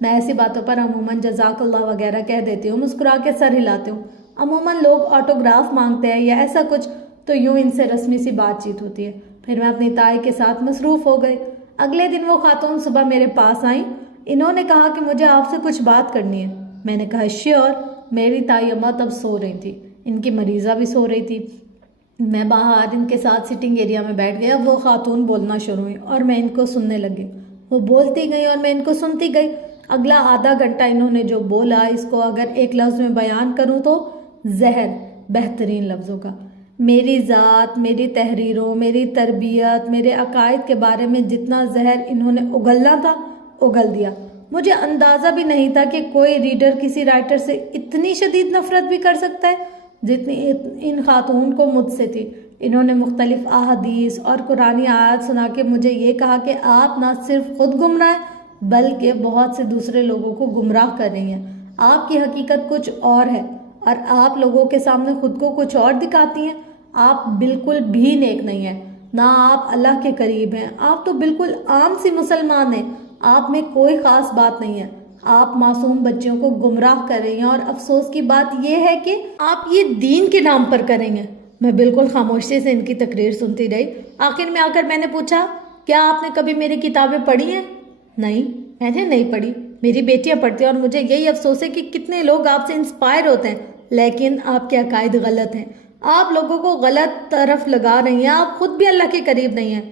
میں ایسی باتوں پر عموماً جزاک اللہ وغیرہ کہہ دیتی ہوں، مسکرا کے سر ہلاتی ہوں۔ عموماً لوگ آٹوگراف مانگتے ہیں یا ایسا کچھ تو یوں ان سے رسمی سی بات چیت ہوتی ہے۔ پھر میں اپنی تائی کے ساتھ مصروف ہو گئی۔ اگلے دن وہ خاتون صبح میرے پاس آئیں۔ انہوں نے کہا کہ مجھے آپ سے کچھ بات کرنی ہے۔ میں نے کہا شیور۔ میری تائی اماں تب سو رہی تھی، ان کی مریضہ بھی سو رہی تھی۔ میں باہر ان کے ساتھ سٹنگ ایریا میں بیٹھ گیا۔ وہ خاتون بولنا شروع ہوئی اور میں ان کو سننے لگی۔ وہ بولتی گئی اور میں ان کو سنتی گئی۔ اگلا آدھا گھنٹہ انہوں نے جو بولا، اس کو اگر ایک لفظ میں بیان کروں تو زہر، بہترین لفظوں کا۔ میری ذات، میری تحریروں، میری تربیت، میرے عقائد کے بارے میں جتنا زہر انہوں نے اگلنا تھا اگل دیا۔ مجھے اندازہ بھی نہیں تھا کہ کوئی ریڈر کسی رائٹر سے اتنی شدید نفرت بھی کر سکتا ہے جتنی ان خاتون کو مجھ سے تھی۔ انہوں نے مختلف احادیث اور قرآنی آیات سنا کے مجھے یہ کہا کہ آپ نہ صرف خود گمراہ ہیں بلکہ بہت سے دوسرے لوگوں کو گمراہ کر رہی ہیں۔ آپ کی حقیقت کچھ اور ہے اور آپ لوگوں کے سامنے خود کو کچھ اور دکھاتی ہیں۔ آپ بالکل بھی نیک نہیں ہیں، نہ آپ اللہ کے قریب ہیں۔ آپ تو بالکل عام سی مسلمان ہیں، آپ میں کوئی خاص بات نہیں ہے۔ آپ معصوم بچیوں کو گمراہ کر رہی ہیں اور افسوس کی بات یہ ہے کہ آپ یہ دین کے نام پر کریں گے۔ میں بالکل خاموشی سے ان کی تقریر سنتی رہی۔ آخر میں آ کر میں نے پوچھا، کیا آپ نے کبھی میری کتابیں پڑھی ہیں؟ نہیں، میں نے نہیں پڑھی۔ میری بیٹیاں پڑھتی ہیں اور مجھے یہی افسوس ہے کہ کتنے لوگ آپ سے انسپائر ہوتے ہیں، لیکن آپ کے عقائد غلط ہیں۔ آپ لوگوں کو غلط طرف لگا رہی ہیں، آپ خود بھی اللہ کے قریب نہیں ہیں۔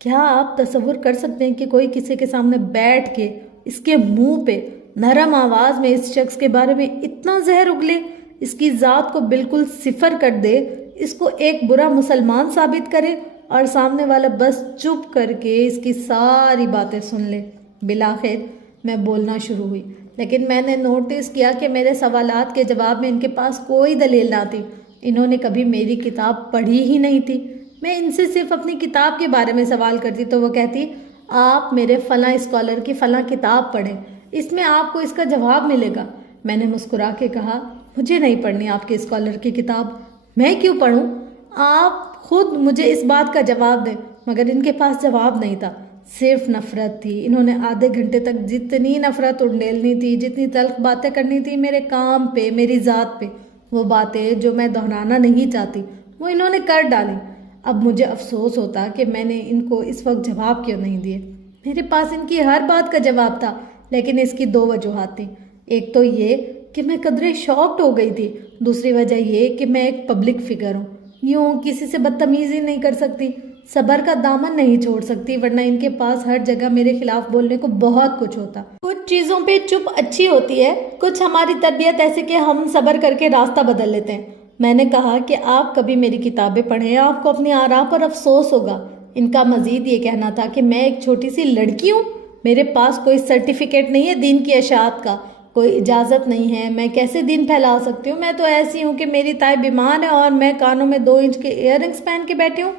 کیا آپ تصور کر سکتے ہیں کہ کوئی کسی کے سامنے بیٹھ کے اس کے منہ پہ نرم آواز میں اس شخص کے بارے میں اتنا زہر اگلے، اس کی ذات کو بالکل صفر کر دے، اس کو ایک برا مسلمان ثابت کرے اور سامنے والا بس چپ کر کے اس کی ساری باتیں سن لے؟ بالآخر میں بولنا شروع ہوئی، لیکن میں نے نوٹس کیا کہ میرے سوالات کے جواب میں ان کے پاس کوئی دلیل نہ تھی۔ انہوں نے کبھی میری کتاب پڑھی ہی نہیں تھی۔ میں ان سے صرف اپنی کتاب کے بارے میں سوال کرتی تو وہ کہتی، آپ میرے فلاں اسکالر کی فلاں کتاب پڑھیں، اس میں آپ کو اس کا جواب ملے گا۔ میں نے مسکرا کے کہا، مجھے نہیں پڑھنی آپ کے اسکالر کی کتاب۔ میں کیوں پڑھوں؟ آپ خود مجھے اس بات کا جواب دیں۔ مگر ان کے پاس جواب نہیں تھا، صرف نفرت تھی۔ انہوں نے آدھے گھنٹے تک جتنی نفرت انڈیلنی تھی، جتنی تلخ باتیں کرنی تھی میرے کام پہ، میری ذات پہ، وہ باتیں جو میں دہرانا نہیں چاہتی وہ انہوں نے کر ڈالی۔ اب مجھے افسوس ہوتا کہ میں نے ان کو اس وقت جواب کیوں نہیں دیے۔ میرے پاس ان کی ہر بات کا جواب تھا، لیکن اس کی دو وجوہات تھیں۔ ایک تو یہ کہ میں قدرے شاکڈ ہو گئی تھی، دوسری وجہ یہ کہ میں ایک پبلک فگر ہوں، یوں کسی سے بدتمیزی نہیں کر سکتی، صبر کا دامن نہیں چھوڑ سکتی، ورنہ ان کے پاس ہر جگہ میرے خلاف بولنے کو بہت کچھ ہوتا۔ کچھ چیزوں پہ چپ اچھی ہوتی ہے، کچھ ہماری تربیت ایسے کہ ہم صبر کر کے راستہ بدل لیتے ہیں۔ میں نے کہا کہ آپ کبھی میری کتابیں پڑھیں، آپ کو اپنی آراء پر افسوس ہوگا۔ ان کا مزید یہ کہنا تھا کہ میں ایک چھوٹی سی لڑکی ہوں، میرے پاس کوئی سرٹیفکیٹ نہیں ہے دین کی اشاعت کا، کوئی اجازت نہیں ہے، میں کیسے دین پھیلا سکتی ہوں؟ میں تو ایسی ہوں کہ میری تائی بیمار ہے اور میں کانوں میں 2 انچ کے ایئر رنگس پہن کے بیٹھی ہوں۔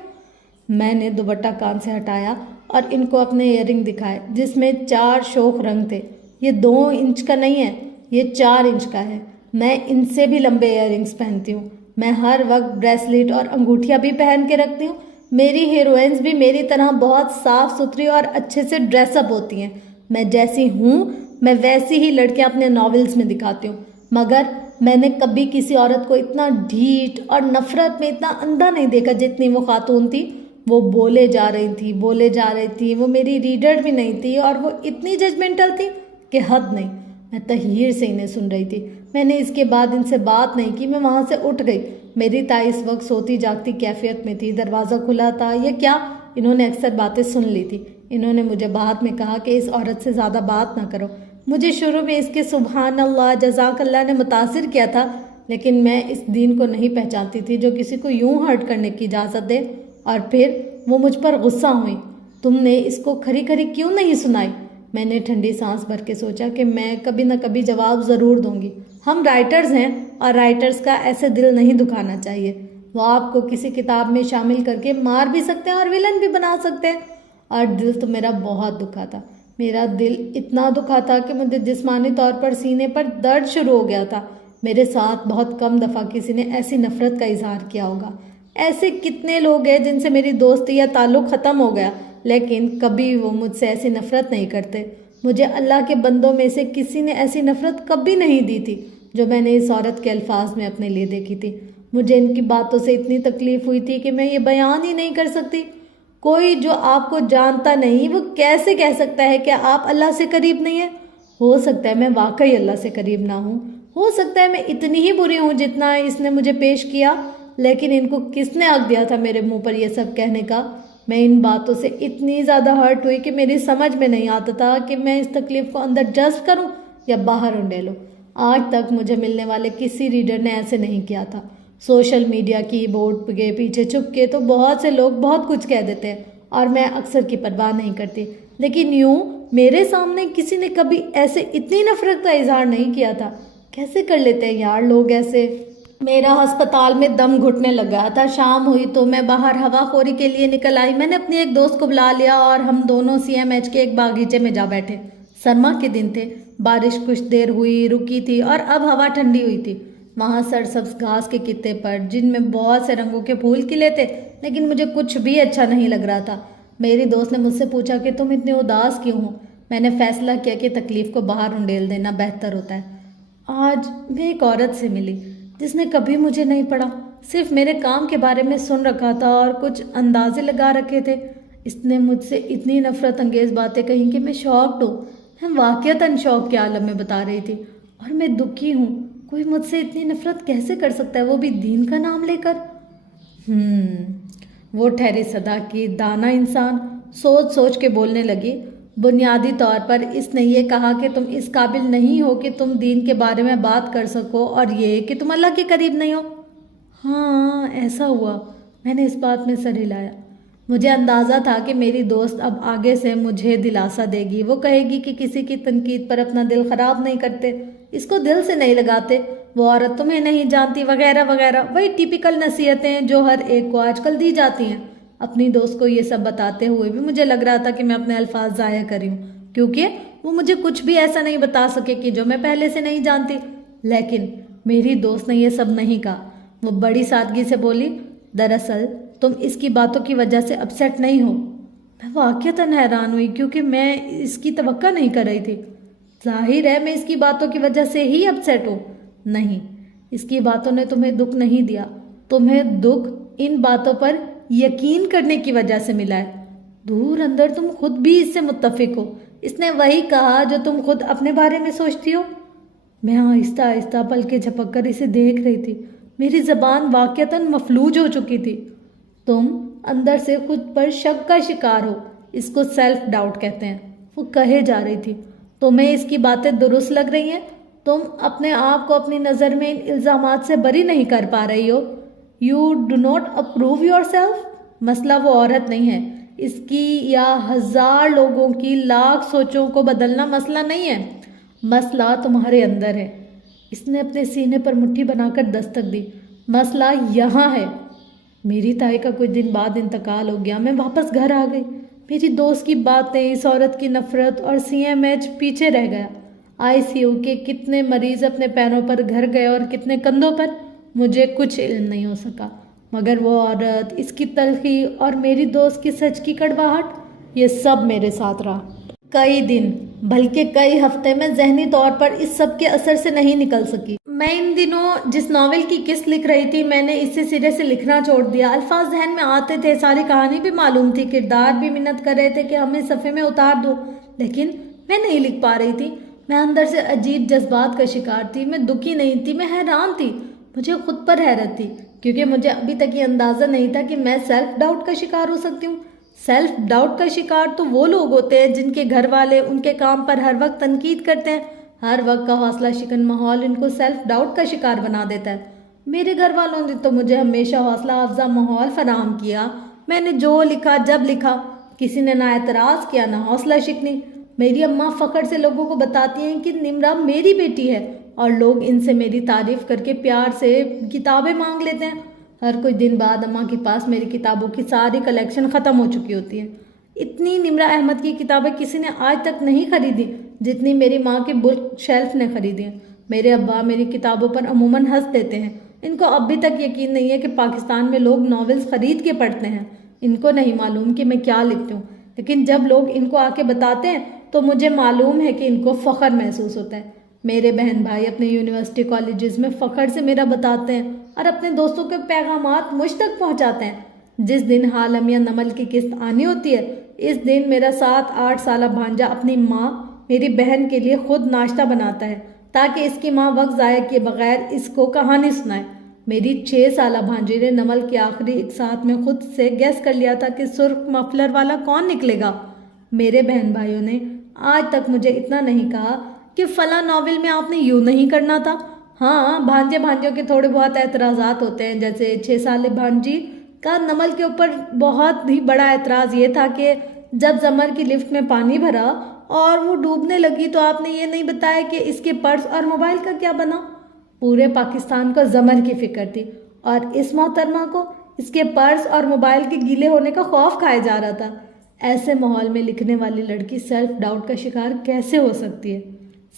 میں نے دوپٹہ کان سے ہٹایا اور ان کو اپنے ایئر رنگ دکھائے جس میں 4 شوخ رنگ تھے۔ یہ 2 انچ کا نہیں ہے، یہ 4 انچ کا ہے۔ میں ان سے بھی لمبے ایئر رنگس پہنتی ہوں۔ میں ہر وقت بریسلیٹ اور انگوٹھیاں بھی پہن کے رکھتی ہوں۔ میری ہیروئنز بھی میری طرح بہت صاف ستھری اور اچھے سے ڈریس اپ ہوتی ہیں۔ میں جیسی ہوں میں ویسی ہی لڑکیاں اپنے ناولز میں دکھاتی ہوں، مگر میں نے کبھی کسی عورت کو اتنا ڈھیٹ اور نفرت میں اتنا اندھا نہیں دیکھا جتنی وہ خاتون تھی۔ وہ بولے جا رہی تھی، وہ میری ریڈر بھی نہیں تھی اور وہ اتنی ججمنٹل تھی کہ حد نہیں۔ میں تحیر سے انہیں سن رہی تھی۔ میں نے اس کے بعد ان سے بات نہیں کی، میں وہاں سے اٹھ گئی۔ میری تائی اس وقت سوتی جاگتی کیفیت میں تھی، دروازہ کھلا تھا یا کیا، انہوں نے اکثر باتیں سن لی تھی۔ انہوں نے مجھے بعد میں کہا کہ اس عورت سے زیادہ بات نہ کرو۔ مجھے شروع میں اس کے سبحان اللہ، جزاک اللہ نے متاثر کیا تھا، لیکن میں اس دین کو نہیں پہچانتی تھی جو کسی کو یوں ہرٹ کرنے کی اجازت دے۔ اور پھر وہ مجھ پر غصہ ہوئی، تم نے اس کو کھری کھری کیوں نہیں سنائی؟ میں نے ٹھنڈی سانس بھر کے سوچا کہ میں کبھی نہ کبھی جواب ضرور دوں گی۔ ہم رائٹرز ہیں اور رائٹرز کا ایسے دل نہیں دکھانا چاہیے۔ وہ آپ کو کسی کتاب میں شامل کر کے مار بھی سکتے ہیں اور ویلن بھی بنا سکتے ہیں۔ اور دل تو میرا بہت دکھا تھا، میرا دل اتنا دکھا تھا کہ مجھے جسمانی طور پر سینے پر درد شروع ہو گیا تھا۔ میرے ساتھ بہت کم دفعہ کسی نے ایسی نفرت کا اظہار کیا ہوگا۔ ایسے کتنے لوگ ہیں جن سے میری دوستی یا تعلق ختم ہو گیا، لیکن کبھی وہ مجھ سے ایسی نفرت نہیں کرتے۔ مجھے اللہ کے بندوں میں سے کسی نے ایسی نفرت کبھی نہیں دی تھی جو میں نے اس عورت کے الفاظ میں اپنے لیے دیکھی تھی۔ مجھے ان کی باتوں سے اتنی تکلیف ہوئی تھی کہ میں یہ بیان ہی نہیں کر سکتی۔ کوئی جو آپ کو جانتا نہیں وہ کیسے کہہ سکتا ہے کہ آپ اللہ سے قریب نہیں ہیں؟ ہو سکتا ہے میں واقعی اللہ سے قریب نہ ہوں، ہو سکتا ہے میں اتنی ہی بری ہوں جتنا اس نے مجھے پیش کیا، لیکن ان کو کس نے حق دیا تھا میرے منہ پر یہ سب کہنے کا؟ میں ان باتوں سے اتنی زیادہ ہرٹ ہوئی کہ میری سمجھ میں نہیں آتا تھا کہ میں اس تکلیف کو اندر جذب کروں یا باہر انڈیلوں۔ آج تک مجھے ملنے والے کسی ریڈر نے ایسے نہیں کیا تھا۔ سوشل میڈیا کی بورڈ کے پیچھے چھپ کے تو بہت سے لوگ بہت کچھ کہہ دیتے ہیں اور میں اکثر کی پرواہ نہیں کرتی، لیکن یوں میرے سامنے کسی نے کبھی ایسے اتنی نفرت کا اظہار نہیں کیا تھا۔ کیسے کر لیتے ہیں یار لوگ ایسے؟ میرا ہسپتال میں دم گھٹنے لگا تھا۔ شام ہوئی تو میں باہر ہوا خوری کے لیے نکل آئی۔ میں نے اپنی ایک دوست کو بلا لیا اور ہم دونوں CMH کے ایک باغیچے میں جا بیٹھے۔ سرما کے دن تھے، بارش کچھ دیر ہوئی رکی تھی اور اب ہوا ٹھنڈی ہوئی تھی۔ وہاں سرسبز گھاس کے کتے پر جن میں بہت سے رنگوں کے پھول کھلے تھے، لیکن مجھے کچھ بھی اچھا نہیں لگ رہا تھا۔ میری دوست نے مجھ سے پوچھا کہ تم اتنی اداس کیوں ہو؟ میں نے فیصلہ کیا کہ تکلیف کو باہر انڈیل دینا بہتر ہوتا ہے۔ آج میں ایک عورت سے ملی جس نے کبھی مجھے نہیں پڑھا، صرف میرے کام کے بارے میں سن رکھا تھا اور کچھ اندازے لگا رکھے تھے۔ اس نے مجھ سے اتنی نفرت انگیز باتیں کہیں کہ میں شاکڈ ہوں۔ میں واقعتاً شوق کے عالم میں بتا رہی تھی اور میں دکھی ہوں۔ کوئی مجھ سے اتنی نفرت کیسے کر سکتا ہے، وہ بھی دین کا نام لے کر؟ وہ ٹھہری صدا کی دانا انسان سوچ سوچ کے بولنے لگی۔ بنیادی طور پر اس نے یہ کہا کہ تم اس قابل نہیں ہو کہ تم دین کے بارے میں بات کر سکو، اور یہ کہ تم اللہ کے قریب نہیں ہو۔ ہاں ایسا ہوا۔ میں نے اس بات میں سر ہلایا۔ مجھے اندازہ تھا کہ میری دوست اب آگے سے مجھے دلاسا دے گی۔ وہ کہے گی کہ کسی کی تنقید پر اپنا دل خراب نہیں کرتے، اس کو دل سے نہیں لگاتے، وہ عورت تمہیں نہیں جانتی وغیرہ وغیرہ، وہی ٹیپیکل نصیحتیں جو ہر ایک کو آج کل دی جاتی ہیں۔ اپنی دوست کو یہ سب بتاتے ہوئے بھی مجھے لگ رہا تھا کہ میں اپنے الفاظ ضائع کری ہوں، کیونکہ وہ مجھے کچھ بھی ایسا نہیں بتا سکے کہ جو میں پہلے سے نہیں جانتی۔ لیکن میری دوست نے یہ سب نہیں کہا۔ وہ بڑی سادگی سے بولی، دراصل تم اس کی باتوں کی وجہ سے اپسیٹ نہیں ہو۔ میں واقعتاً حیران ہوئی کیونکہ میں اس کی توقع نہیں کر رہی تھی۔ ظاہر ہے میں اس کی باتوں کی وجہ سے ہی اپسیٹ ہوں۔ نہیں، اس کی باتوں نے تمہیں دکھ نہیں دیا، تمہیں دکھ ان باتوں پر یقین کرنے کی وجہ سے ملا ہے۔ دور اندر تم خود بھی اس سے متفق ہو۔ اس نے وہی کہا جو تم خود اپنے بارے میں سوچتی ہو۔ میں آہستہ آہستہ پلکیں جھپک کر اسے دیکھ رہی تھی۔ میری زبان واقعتاً مفلوج ہو چکی تھی۔ تم اندر سے خود پر شک کا شکار ہو، اس کو سیلف ڈاؤٹ کہتے ہیں، وہ کہے جا رہی تھی۔ تمہیں اس کی باتیں درست لگ رہی ہیں؟ تم اپنے آپ کو اپنی نظر میں ان الزامات سے بری نہیں کر پا رہی ہو؟ You do not approve yourself? مسئلہ وہ عورت نہیں ہے، اس کی یا ہزار لوگوں کی لاکھ سوچوں کو بدلنا مسئلہ نہیں ہے، مسئلہ تمہارے اندر ہے۔ اس نے اپنے سینے پر مٹھی بنا کر دستک دی۔ مسئلہ یہاں ہے۔ میری تائی کا کچھ دن بعد انتقال ہو گیا۔ میں واپس گھر آ گئی۔ میری دوست کی باتیں، اس عورت کی نفرت اور CMH پیچھے رہ گیا۔ ICU کے کتنے مریض اپنے پیروں پر گھر گئے اور کتنے کندھوں پر، مجھے کچھ علم نہیں ہو سکا، مگر وہ عورت، اس کی تلخی اور میری دوست کی سچ کی کڑواہٹ، یہ سب میرے ساتھ رہا۔ کئی دن بلکہ کئی ہفتے میں ذہنی طور پر اس سب کے اثر سے نہیں نکل سکی۔ میں ان دنوں جس ناول کی قسط لکھ رہی تھی، میں نے اس سے سرے سے لکھنا چھوڑ دیا۔ الفاظ ذہن میں آتے تھے، ساری کہانی بھی معلوم تھی، کردار بھی منت کر رہے تھے کہ ہمیں صفحے میں اتار دو، لیکن میں نہیں لکھ پا رہی تھی۔ میں اندر سے عجیب جذبات کا شکار تھی۔ میں دکھی نہیں تھی، میں حیران تھی، مجھے خود پر حیرت تھی، کیونکہ مجھے ابھی تک یہ اندازہ نہیں تھا کہ میں سیلف ڈاؤٹ کا شکار ہو سکتی ہوں۔ سیلف ڈاؤٹ کا شکار تو وہ لوگ ہوتے ہیں جن کے گھر والے ان کے کام پر ہر وقت تنقید کرتے ہیں۔ ہر وقت کا حوصلہ شکن ماحول ان کو سیلف ڈاؤٹ کا شکار بنا دیتا ہے۔ میرے گھر والوں نے تو مجھے ہمیشہ حوصلہ افزا ماحول فراہم کیا۔ میں نے جو لکھا جب لکھا، کسی نے نہ اعتراض کیا نہ حوصلہ شکنی۔ میری اماں فخر سے لوگوں کو بتاتی ہیں کہ نمرا میری بیٹی ہے، اور لوگ ان سے میری تعریف کر کے پیار سے کتابیں مانگ لیتے ہیں۔ ہر کچھ دن بعد اماں کے پاس میری کتابوں کی ساری کلیکشن ختم ہو چکی ہوتی ہے۔ اتنی نمرا احمد کی کتابیں کسی نے آج تک نہیں خریدی جتنی میری ماں کی بک شیلف نے خریدی ہیں۔ میرے ابا میری کتابوں پر عموماً ہنس دیتے ہیں۔ ان کو اب بھی تک یقین نہیں ہے کہ پاکستان میں لوگ ناولز خرید کے پڑھتے ہیں۔ ان کو نہیں معلوم کہ میں کیا لکھتی ہوں، لیکن جب لوگ ان کو آ کے بتاتے ہیں تو مجھے معلوم ہے کہ ان کو فخر محسوس ہوتا ہے۔ میرے بہن بھائی اپنے یونیورسٹی کالجز میں فخر سے میرا بتاتے ہیں اور اپنے دوستوں کے پیغامات مجھ تک پہنچاتے ہیں۔ جس دن حالم یا نمل کی قسط آنی ہوتی ہے، اس دن میرا 7-8 سالہ بھانجا اپنی ماں میری بہن کے لیے خود ناشتہ بناتا ہے تاکہ اس کی ماں وقت ضائع کیے بغیر اس کو کہانی سنائے۔ میری 6 سالہ بھانجی نے نمل کے آخری ایک ساتھ میں خود سے گیس کر لیا تھا کہ سرخ مفلر والا کون نکلے گا۔ میرے بہن بھائیوں نے آج تک مجھے اتنا نہیں کہا کہ فلاں ناول میں آپ نے یوں نہیں کرنا تھا۔ ہاں، بھانجے بھانجیوں کے تھوڑے بہت اعتراضات ہوتے ہیں، جیسے 6 سالہ بھانجی کا نمل کے اوپر بہت ہی بڑا اعتراض یہ تھا کہ جب زمر کی لفٹ میں پانی بھرا اور وہ ڈوبنے لگی تو آپ نے یہ نہیں بتایا کہ اس کے پرس اور موبائل کا کیا بنا۔ پورے پاکستان کو زمر کی فکر تھی اور اس محترمہ کو اس کے پرس اور موبائل کے گیلے ہونے کا خوف کھایا جا رہا تھا۔ ایسے ماحول میں لکھنے والی لڑکی سیلف ڈاؤٹ کا شکار کیسے ہو سکتی ہے؟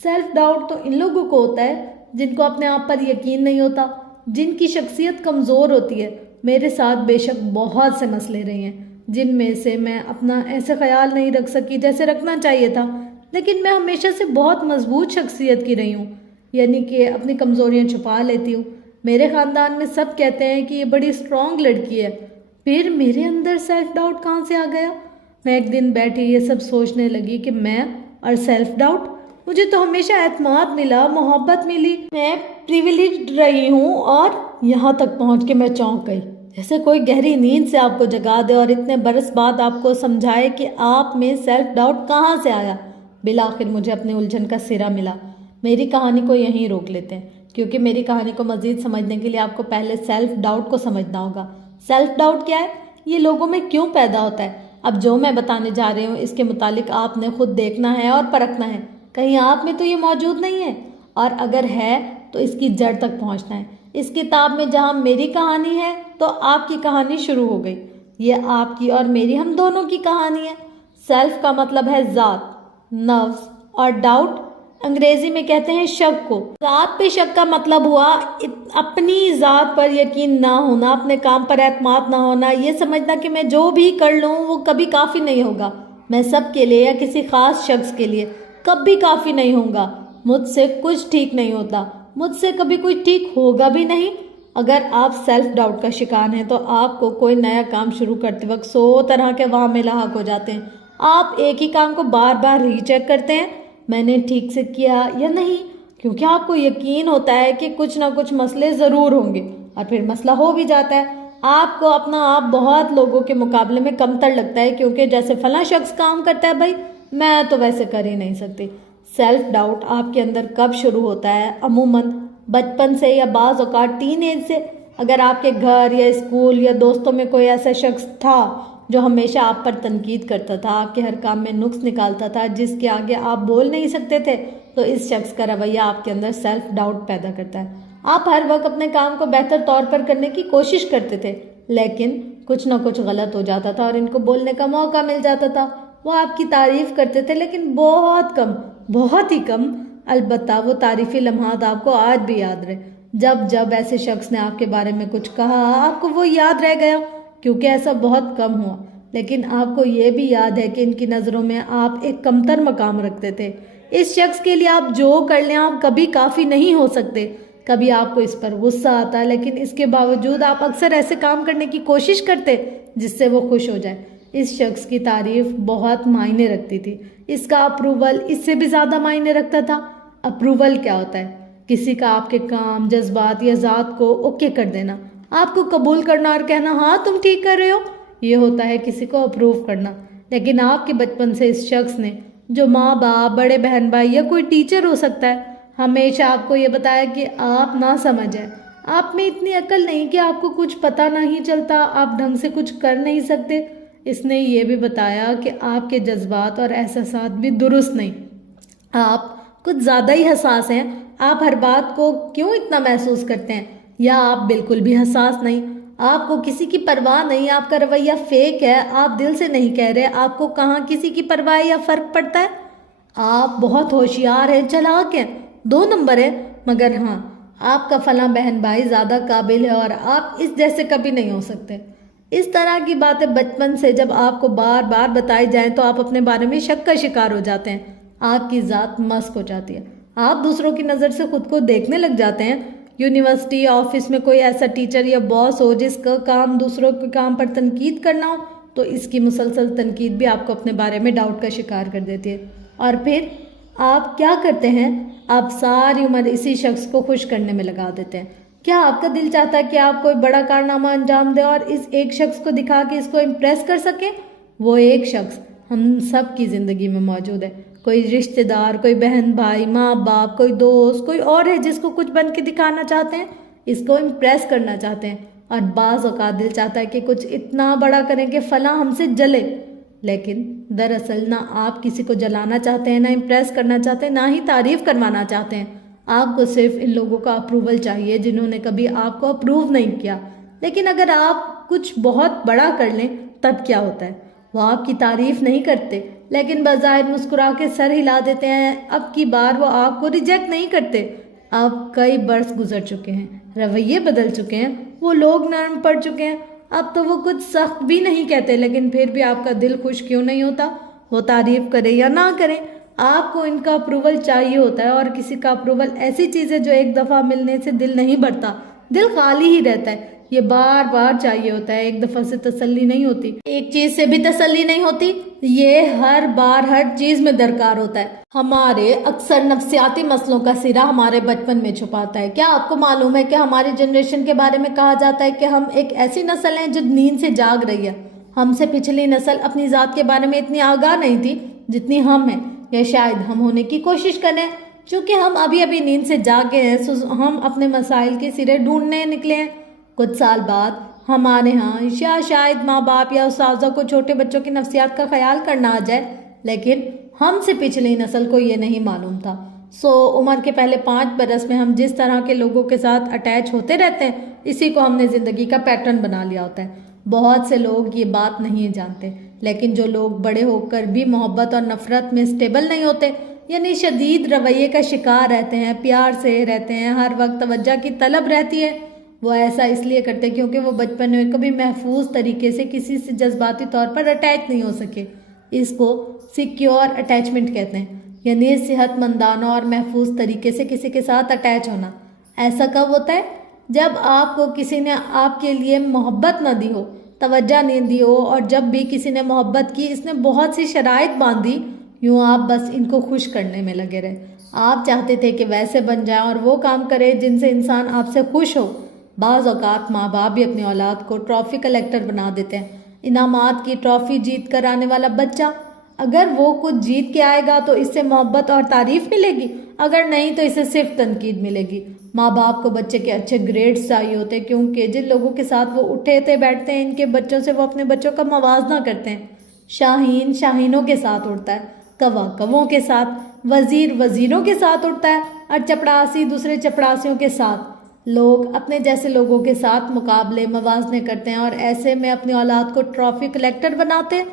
سیلف ڈاؤٹ تو ان لوگوں کو ہوتا ہے جن کو اپنے آپ پر یقین نہیں ہوتا، جن کی شخصیت کمزور ہوتی ہے۔ میرے ساتھ بے شک بہت سے مسئلے رہے ہیں جن میں سے میں اپنا ایسے خیال نہیں رکھ سکی جیسے رکھنا چاہیے تھا، لیکن میں ہمیشہ سے بہت مضبوط شخصیت کی رہی ہوں، یعنی کہ اپنی کمزوریاں چھپا لیتی ہوں۔ میرے خاندان میں سب کہتے ہیں کہ یہ بڑی اسٹرانگ لڑکی ہے، پھر میرے اندر سیلف ڈاؤٹ کہاں سے آ گیا؟ میں ایک دن بیٹھی یہ سب سوچنے لگی کہ میں اور سیلف ڈاؤٹ، مجھے تو ہمیشہ اعتماد ملا، محبت ملی، میں پریویلیجڈ رہی ہوں، اور یہاں تک پہنچ کے میں چونک گئی، جیسے کوئی گہری نیند سے آپ کو جگا دے اور اتنے برس بعد آپ کو سمجھائے کہ آپ میں سیلف ڈاؤٹ کہاں سے آیا۔ بالآخر مجھے اپنی الجھن کا سرا ملا۔ میری کہانی کو یہیں روک لیتے ہیں، کیونکہ میری کہانی کو مزید سمجھنے کے لیے آپ کو پہلے سیلف ڈاؤٹ کو سمجھنا ہوگا۔ سیلف ڈاؤٹ کیا ہے؟ یہ لوگوں میں کیوں پیدا ہوتا ہے؟ اب جو میں بتانے جا رہی ہوں اس کے متعلق آپ نے خود دیکھنا ہے اور پرکھنا ہے، کہیں آپ میں تو یہ موجود نہیں ہے، اور اگر ہے تو اس کی جڑ تک پہنچنا ہے۔ اس کتاب میں جہاں میری کہانی ہے تو آپ کی کہانی شروع ہو گئی۔ یہ آپ کی اور میری، ہم دونوں کی کہانی ہے۔ سیلف کا مطلب ہے ذات، نفس، اور ڈاؤٹ انگریزی میں کہتے ہیں شک کو۔ ذات پہ شک کا مطلب ہوا اپنی ذات پر یقین نہ ہونا، اپنے کام پر اعتماد نہ ہونا، یہ سمجھنا کہ میں جو بھی کر لوں وہ کبھی کافی نہیں ہوگا، میں سب کے لیے یا کسی خاص شخص کے لیے کبھی کافی نہیں ہوں گا، مجھ سے کچھ ٹھیک نہیں ہوتا، مجھ سے کبھی کوئی ٹھیک ہوگا بھی نہیں۔ اگر آپ سیلف ڈاؤٹ کا شکار ہیں تو آپ کو کوئی نیا کام شروع کرتے وقت 100 طرح کے وہم لاحق ہو جاتے ہیں۔ آپ ایک ہی کام کو بار بار ری چیک کرتے ہیں، میں نے ٹھیک سے کیا یا نہیں، کیونکہ آپ کو یقین ہوتا ہے کہ کچھ نہ کچھ مسئلے ضرور ہوں گے، اور پھر مسئلہ ہو بھی جاتا ہے۔ آپ کو اپنا آپ بہت لوگوں کے مقابلے میں کمتر لگتا ہے، کیونکہ جیسے فلاں شخص کام کرتا ہے بھائی میں تو ویسے کر ہی نہیں سکتی۔ سیلف ڈاؤٹ آپ کے اندر کب شروع ہوتا ہے؟ عموماً بچپن سے یا بعض اوقات ٹین ایج سے۔ اگر آپ کے گھر یا اسکول یا دوستوں میں کوئی ایسا شخص تھا جو ہمیشہ آپ پر تنقید کرتا تھا، آپ کے ہر کام میں نقص نکالتا تھا، جس کے آگے آپ بول نہیں سکتے تھے، تو اس شخص کا رویہ آپ کے اندر سیلف ڈاؤٹ پیدا کرتا ہے۔ آپ ہر وقت اپنے کام کو بہتر طور پر کرنے کی کوشش کرتے تھے، لیکن کچھ نہ کچھ غلط ہو جاتا تھا اور ان کو بولنے کا موقع مل جاتا تھا۔ وہ آپ کی تعریف کرتے تھے لیکن بہت کم، بہت ہی کم۔ البتہ وہ تعریفی لمحات آپ کو آج بھی یاد رہے۔ جب ایسے شخص نے آپ کے بارے میں کچھ کہا آپ کو وہ یاد رہ گیا، کیونکہ ایسا بہت کم ہوا، لیکن آپ کو یہ بھی یاد ہے کہ ان کی نظروں میں آپ ایک کمتر مقام رکھتے تھے۔ اس شخص کے لیے آپ جو کر لیں آپ کبھی کافی نہیں ہو سکتے۔ کبھی آپ کو اس پر غصہ آتا، لیکن اس کے باوجود آپ اکثر ایسے کام کرنے کی کوشش کرتے جس سے وہ خوش ہو جائے۔ اس شخص کی تعریف بہت معنی رکھتی تھی، اس کا اپروول اس سے بھی زیادہ معنی رکھتا تھا۔ اپروول کیا ہوتا ہے؟ کسی کا آپ کے کام، جذبات یا ذات کو اوکے کر دینا، آپ کو قبول کرنا اور کہنا ہاں تم ٹھیک کر رہے ہو، یہ ہوتا ہے کسی کو اپروو کرنا۔ لیکن آپ کے بچپن سے اس شخص نے، جو ماں باپ، بڑے بہن بھائی یا کوئی ٹیچر ہو سکتا ہے، ہمیشہ آپ کو یہ بتایا کہ آپ نہ سمجھ ہیں، آپ میں اتنی عقل نہیں کہ آپ کو کچھ پتہ نہیں چلتا، آپ ڈھنگ سے کچھ کر نہیں سکتے۔ اس نے یہ بھی بتایا کہ آپ کے جذبات اور احساسات بھی درست نہیں، آپ کچھ زیادہ ہی حساس ہیں، آپ ہر بات کو کیوں اتنا محسوس کرتے ہیں، یا آپ بالکل بھی حساس نہیں، آپ کو کسی کی پرواہ نہیں، آپ کا رویہ فیک ہے، آپ دل سے نہیں کہہ رہے، آپ کو کہاں کسی کی پرواہ یا فرق پڑتا ہے۔ آپ بہت ہوشیار ہیں، چلاک ہیں، 2 نمبر ہیں، مگر ہاں آپ کا فلاں بہن بھائی زیادہ قابل ہے اور آپ اس جیسے کبھی نہیں ہو سکتے۔ اس طرح کی باتیں بچپن سے جب آپ کو بار بار بتائی جائیں تو آپ اپنے بارے میں شک کا شکار ہو جاتے ہیں، آپ کی ذات مسخ ہو جاتی ہے، آپ دوسروں کی نظر سے خود کو دیکھنے لگ جاتے ہیں۔ یونیورسٹی یا آفس میں کوئی ایسا ٹیچر یا باس ہو جس کا کام دوسروں کے کام پر تنقید کرنا ہو تو اس کی مسلسل تنقید بھی آپ کو اپنے بارے میں ڈاؤٹ کا شکار کر دیتی ہے، اور پھر آپ کیا کرتے ہیں؟ آپ ساری عمر اسی شخص کو خوش کرنے میں لگا دیتے ہیں۔ کیا آپ کا دل چاہتا ہے کہ آپ کوئی بڑا کارنامہ انجام دیں اور اس ایک شخص کو دکھا کے اس کو امپریس کر سکیں؟ وہ ایک شخص ہم سب کی زندگی میں موجود ہے، کوئی رشتہ دار، کوئی بہن بھائی، ماں باپ، کوئی دوست، کوئی اور ہے جس کو کچھ بن کے دکھانا چاہتے ہیں، اس کو امپریس کرنا چاہتے ہیں، اور بعض اوقات دل چاہتا ہے کہ کچھ اتنا بڑا کریں کہ فلاں ہم سے جلے، لیکن دراصل نہ آپ کسی کو جلانا چاہتے ہیں، نہ امپریس کرنا چاہتے ہیں، نہ ہی تعریف کروانا چاہتے ہیں۔ آپ کو صرف ان لوگوں کا اپروول چاہیے جنہوں نے کبھی آپ کو اپروو نہیں کیا۔ لیکن اگر آپ کچھ بہت بڑا کر لیں تب کیا ہوتا ہے؟ وہ آپ کی تعریف نہیں کرتے لیکن بظاہر مسکرا کے سر ہلا دیتے ہیں۔ اب کی بار وہ آپ کو ریجیکٹ نہیں کرتے۔ اب کئی برس گزر چکے ہیں، رویے بدل چکے ہیں، وہ لوگ نرم پڑ چکے ہیں، اب تو وہ کچھ سخت بھی نہیں کہتے، لیکن پھر بھی آپ کا دل خوش کیوں نہیں ہوتا؟ وہ تعریف کرے یا نہ کرے، آپ کو ان کا اپروول چاہیے ہوتا ہے، اور کسی کا اپروول ایسی چیز ہے جو ایک دفعہ ملنے سے دل نہیں بھرتا، دل خالی ہی رہتا ہے۔ یہ بار بار چاہیے ہوتا ہے، ایک دفعہ سے تسلی نہیں ہوتی، ایک چیز سے بھی تسلی نہیں ہوتی، یہ ہر بار ہر چیز میں درکار ہوتا ہے۔ ہمارے اکثر نفسیاتی مسئلوں کا سرا ہمارے بچپن میں چھپاتا ہے۔ کیا آپ کو معلوم ہے کہ ہماری جنریشن کے بارے میں کہا جاتا ہے کہ ہم ایک ایسی نسل ہیں جو نیند سے جاگ رہی ہے؟ ہم سے پچھلی نسل اپنی ذات کے بارے میں اتنی آگاہ نہیں تھی جتنی ہم ہیں، یا شاید ہم ہونے کی کوشش کریں۔ چونکہ ہم ابھی نیند سے جاگے ہیں، ہم اپنے مسائل کے سرے ڈھونڈنے نکلے ہیں۔ کچھ سال بعد ہمارے ہاں یا شاید ماں باپ یا اساتذہ کو چھوٹے بچوں کی نفسیات کا خیال کرنا آ جائے، لیکن ہم سے پچھلی نسل کو یہ نہیں معلوم تھا۔ عمر کے پہلے 5 برس میں ہم جس طرح کے لوگوں کے ساتھ اٹیچ ہوتے رہتے ہیں، اسی کو ہم نے زندگی کا پیٹرن بنا لیا ہوتا ہے۔ بہت سے لوگ یہ بات نہیں جانتے، لیکن جو لوگ بڑے ہو کر بھی محبت اور نفرت میں اسٹیبل نہیں ہوتے، یعنی شدید رویے کا شکار رہتے ہیں، پیار سے رہتے ہیں، ہر وقت توجہ کی طلب رہتی ہے، وہ ایسا اس لیے کرتے کیونکہ وہ بچپن میں کبھی محفوظ طریقے سے کسی سے جذباتی طور پر اٹیچ نہیں ہو سکے۔ اس کو سیکیور اٹیچمنٹ کہتے ہیں، یعنی صحت مندانہ اور محفوظ طریقے سے کسی کے ساتھ اٹیچ ہونا۔ ایسا کب ہوتا ہے؟ جب آپ کو کسی نے آپ کے لیے محبت نہ دی ہو، توجہ نہیں دی ہو، اور جب بھی کسی نے محبت کی اس نے بہت سی شرائط باندھی، یوں آپ بس ان کو خوش کرنے میں لگے رہے۔ آپ چاہتے تھے کہ ویسے بن جائیں اور وہ کام کرے جن سے انسان آپ سے خوش ہو۔ بعض اوقات ماں باپ بھی اپنی اولاد کو ٹرافی کلیکٹر بنا دیتے ہیں، انعامات کی ٹرافی جیت کر آنے والا بچہ۔ اگر وہ کچھ جیت کے آئے گا تو اس سے محبت اور تعریف ملے گی، اگر نہیں تو اسے صرف تنقید ملے گی۔ ماں باپ کو بچے کے اچھے گریڈز چاہیے ہوتے ہیں، کیونکہ جن لوگوں کے ساتھ وہ اٹھتے بیٹھتے ہیں ان کے بچوں سے وہ اپنے بچوں کا موازنہ کرتے ہیں۔ شاہین شاہینوں کے ساتھ اڑتا ہے، کوا کووں کے ساتھ، وزیر وزیروں کے ساتھ اڑتا ہے، اور چپڑاسی دوسرے چپڑاسیوں کے ساتھ۔ لوگ اپنے جیسے لوگوں کے ساتھ مقابلے موازنے کرتے ہیں اور ایسے میں اپنی اولاد کو ٹرافی کلیکٹر بناتے ہیں۔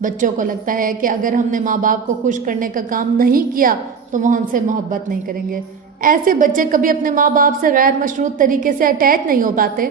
بچوں کو لگتا ہے کہ اگر ہم نے ماں باپ کو خوش کرنے کا کام نہیں کیا تو وہ ہم سے محبت نہیں کریں گے۔ ایسے بچے کبھی اپنے ماں باپ سے غیر مشروط طریقے سے اٹیچ نہیں ہو پاتے۔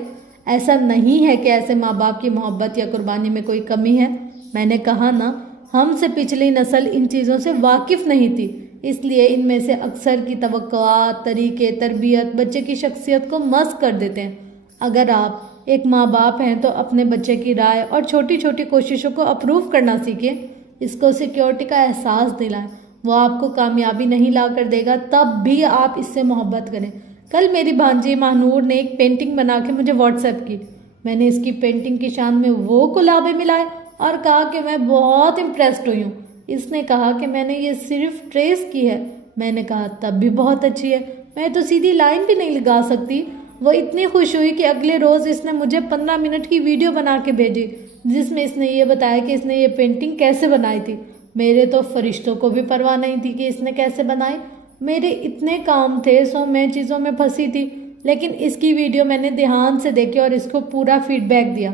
ایسا نہیں ہے کہ ایسے ماں باپ کی محبت یا قربانی میں کوئی کمی ہے، میں نے کہا نا، ہم سے پچھلی نسل ان چیزوں سے واقف نہیں تھی، اس لیے ان میں سے اکثر کی توقعات، طریقے تربیت بچے کی شخصیت کو مسخ کر دیتے ہیں۔ اگر آپ ایک ماں باپ ہیں تو اپنے بچے کی رائے اور چھوٹی چھوٹی کوششوں کو اپروو کرنا سیکھیں، اس کو سیکیورٹی کا احساس دلائیں۔ وہ آپ کو کامیابی نہیں لا کر دے گا، تب بھی آپ اس سے محبت کریں۔ کل میری بھانجی ماہنور نے ایک پینٹنگ بنا کے مجھے واٹس ایپ کی۔ میں نے اس کی پینٹنگ کی شان میں وہ گلابے ملائے اور کہا کہ میں بہت امپریسڈ ہوئی ہوں۔ اس نے کہا کہ میں نے یہ صرف ٹریس کی ہے۔ میں نے کہا تب بھی بہت اچھی ہے، میں تو سیدھی لائن بھی نہیں لگا سکتی۔ وہ اتنی خوش ہوئی کہ اگلے روز اس نے مجھے 15 منٹ کی ویڈیو بنا کے بھیجی جس میں اس نے یہ بتایا کہ اس نے یہ پینٹنگ کیسے بنائی تھی۔ میرے تو فرشتوں کو بھی پرواہ نہیں تھی کہ اس نے کیسے بنائی، میرے اتنے کام تھے میں چیزوں میں پھنسی تھی، لیکن اس کی ویڈیو میں نے دھیان سے دیکھی اور اس کو پورا فیڈ بیک دیا۔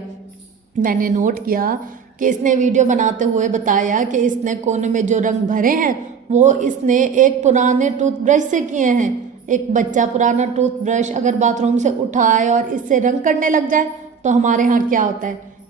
میں نے نوٹ کیا کہ اس نے ویڈیو بناتے ہوئے بتایا کہ اس نے کونے میں جو رنگ بھرے ہیں وہ اس نے ایک پرانے ٹوتھ برش سے کیے ہیں۔ ایک بچہ پرانا ٹوتھ برش اگر باتھ روم سے اٹھائے اور اس سے رنگ کرنے لگ جائے تو ہمارے ہاں کیا ہوتا ہے؟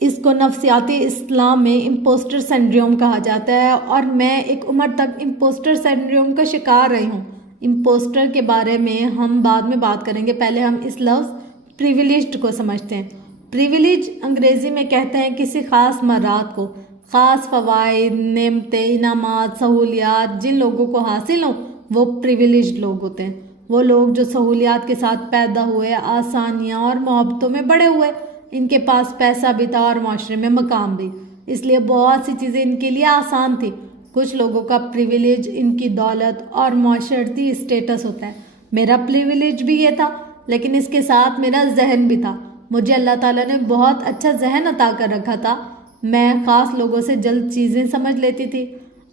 اس کو نفسیاتی اسلام میں امپوسٹر سنڈروم کہا جاتا ہے، اور میں ایک عمر تک امپوسٹر سنڈروم کا شکار رہی ہوں۔ امپوسٹر کے بارے میں ہم بعد میں بات کریں گے، پہلے ہم اس لفظ پریویلیجڈ کو سمجھتے ہیں۔ پریویلیج انگریزی میں کہتے ہیں کسی خاص مراد کو، خاص فوائد، نعمتیں، انعامات، سہولیات جن لوگوں کو حاصل ہوں وہ پریویلیجڈ لوگ ہوتے ہیں۔ وہ لوگ جو سہولیات کے ساتھ پیدا ہوئے، آسانیاں اور محبتوں میں بڑے ہوئے، ان کے پاس پیسہ بھی تھا اور معاشرے میں مقام بھی، اس لیے بہت سی چیزیں ان کے لیے آسان تھی۔ کچھ لوگوں کا پریویلیج ان کی دولت اور معاشرتی اسٹیٹس ہوتا ہے۔ میرا پریویلیج بھی یہ تھا، لیکن اس کے ساتھ میرا ذہن بھی تھا۔ مجھے اللہ تعالیٰ نے بہت اچھا ذہن عطا کر رکھا تھا۔ میں خاص لوگوں سے جلد چیزیں سمجھ لیتی تھی،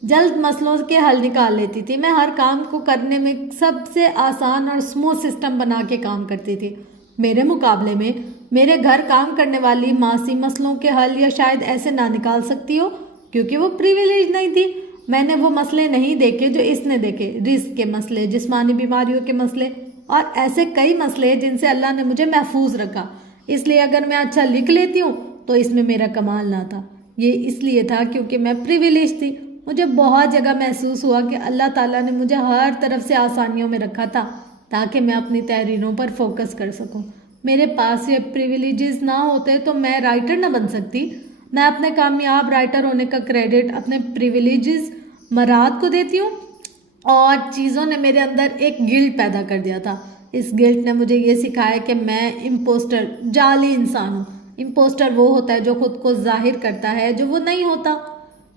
جلد مسئلوں کے حل نکال لیتی تھی۔ میں ہر کام کو کرنے میں سب سے آسان اور اسموتھ سسٹم بنا کے کام کرتی تھی۔ میرے مقابلے میں میرے گھر کام کرنے والی ماسی مسئلوں کے حل یا شاید ایسے نہ نکال سکتی ہو، کیونکہ وہ پریویلیج نہیں تھی۔ میں نے وہ مسئلے نہیں دیکھے جو اس نے دیکھے، رزق کے مسئلے، جسمانی بیماریوں کے مسئلے اور ایسے کئی مسئلے جن سے اللہ نے مجھے محفوظ رکھا۔ اس لیے اگر میں اچھا لکھ لیتی ہوں تو اس میں میرا کمال نہ تھا، یہ اس لیے تھا کیونکہ میں پریویلیج تھی۔ مجھے بہت جگہ محسوس ہوا کہ اللہ تعالیٰ نے مجھے ہر طرف سے آسانیوں میں رکھا تھا تاکہ میں اپنی تحریروں پر فوکس کر سکوں۔ میرے پاس یہ پریویلیجز نہ ہوتے تو میں رائٹر نہ بن سکتی۔ میں اپنے کامیاب رائٹر ہونے کا کریڈٹ اپنے پریویلیجز مراد کو دیتی ہوں، اور چیزوں نے میرے اندر ایک گلٹ پیدا کر دیا تھا۔ اس گلٹ نے مجھے یہ سکھایا کہ میں امپوسٹر، جعلی انسان ہوں۔ امپوسٹر وہ ہوتا ہے جو خود کو ظاہر کرتا ہے جو وہ نہیں ہوتا۔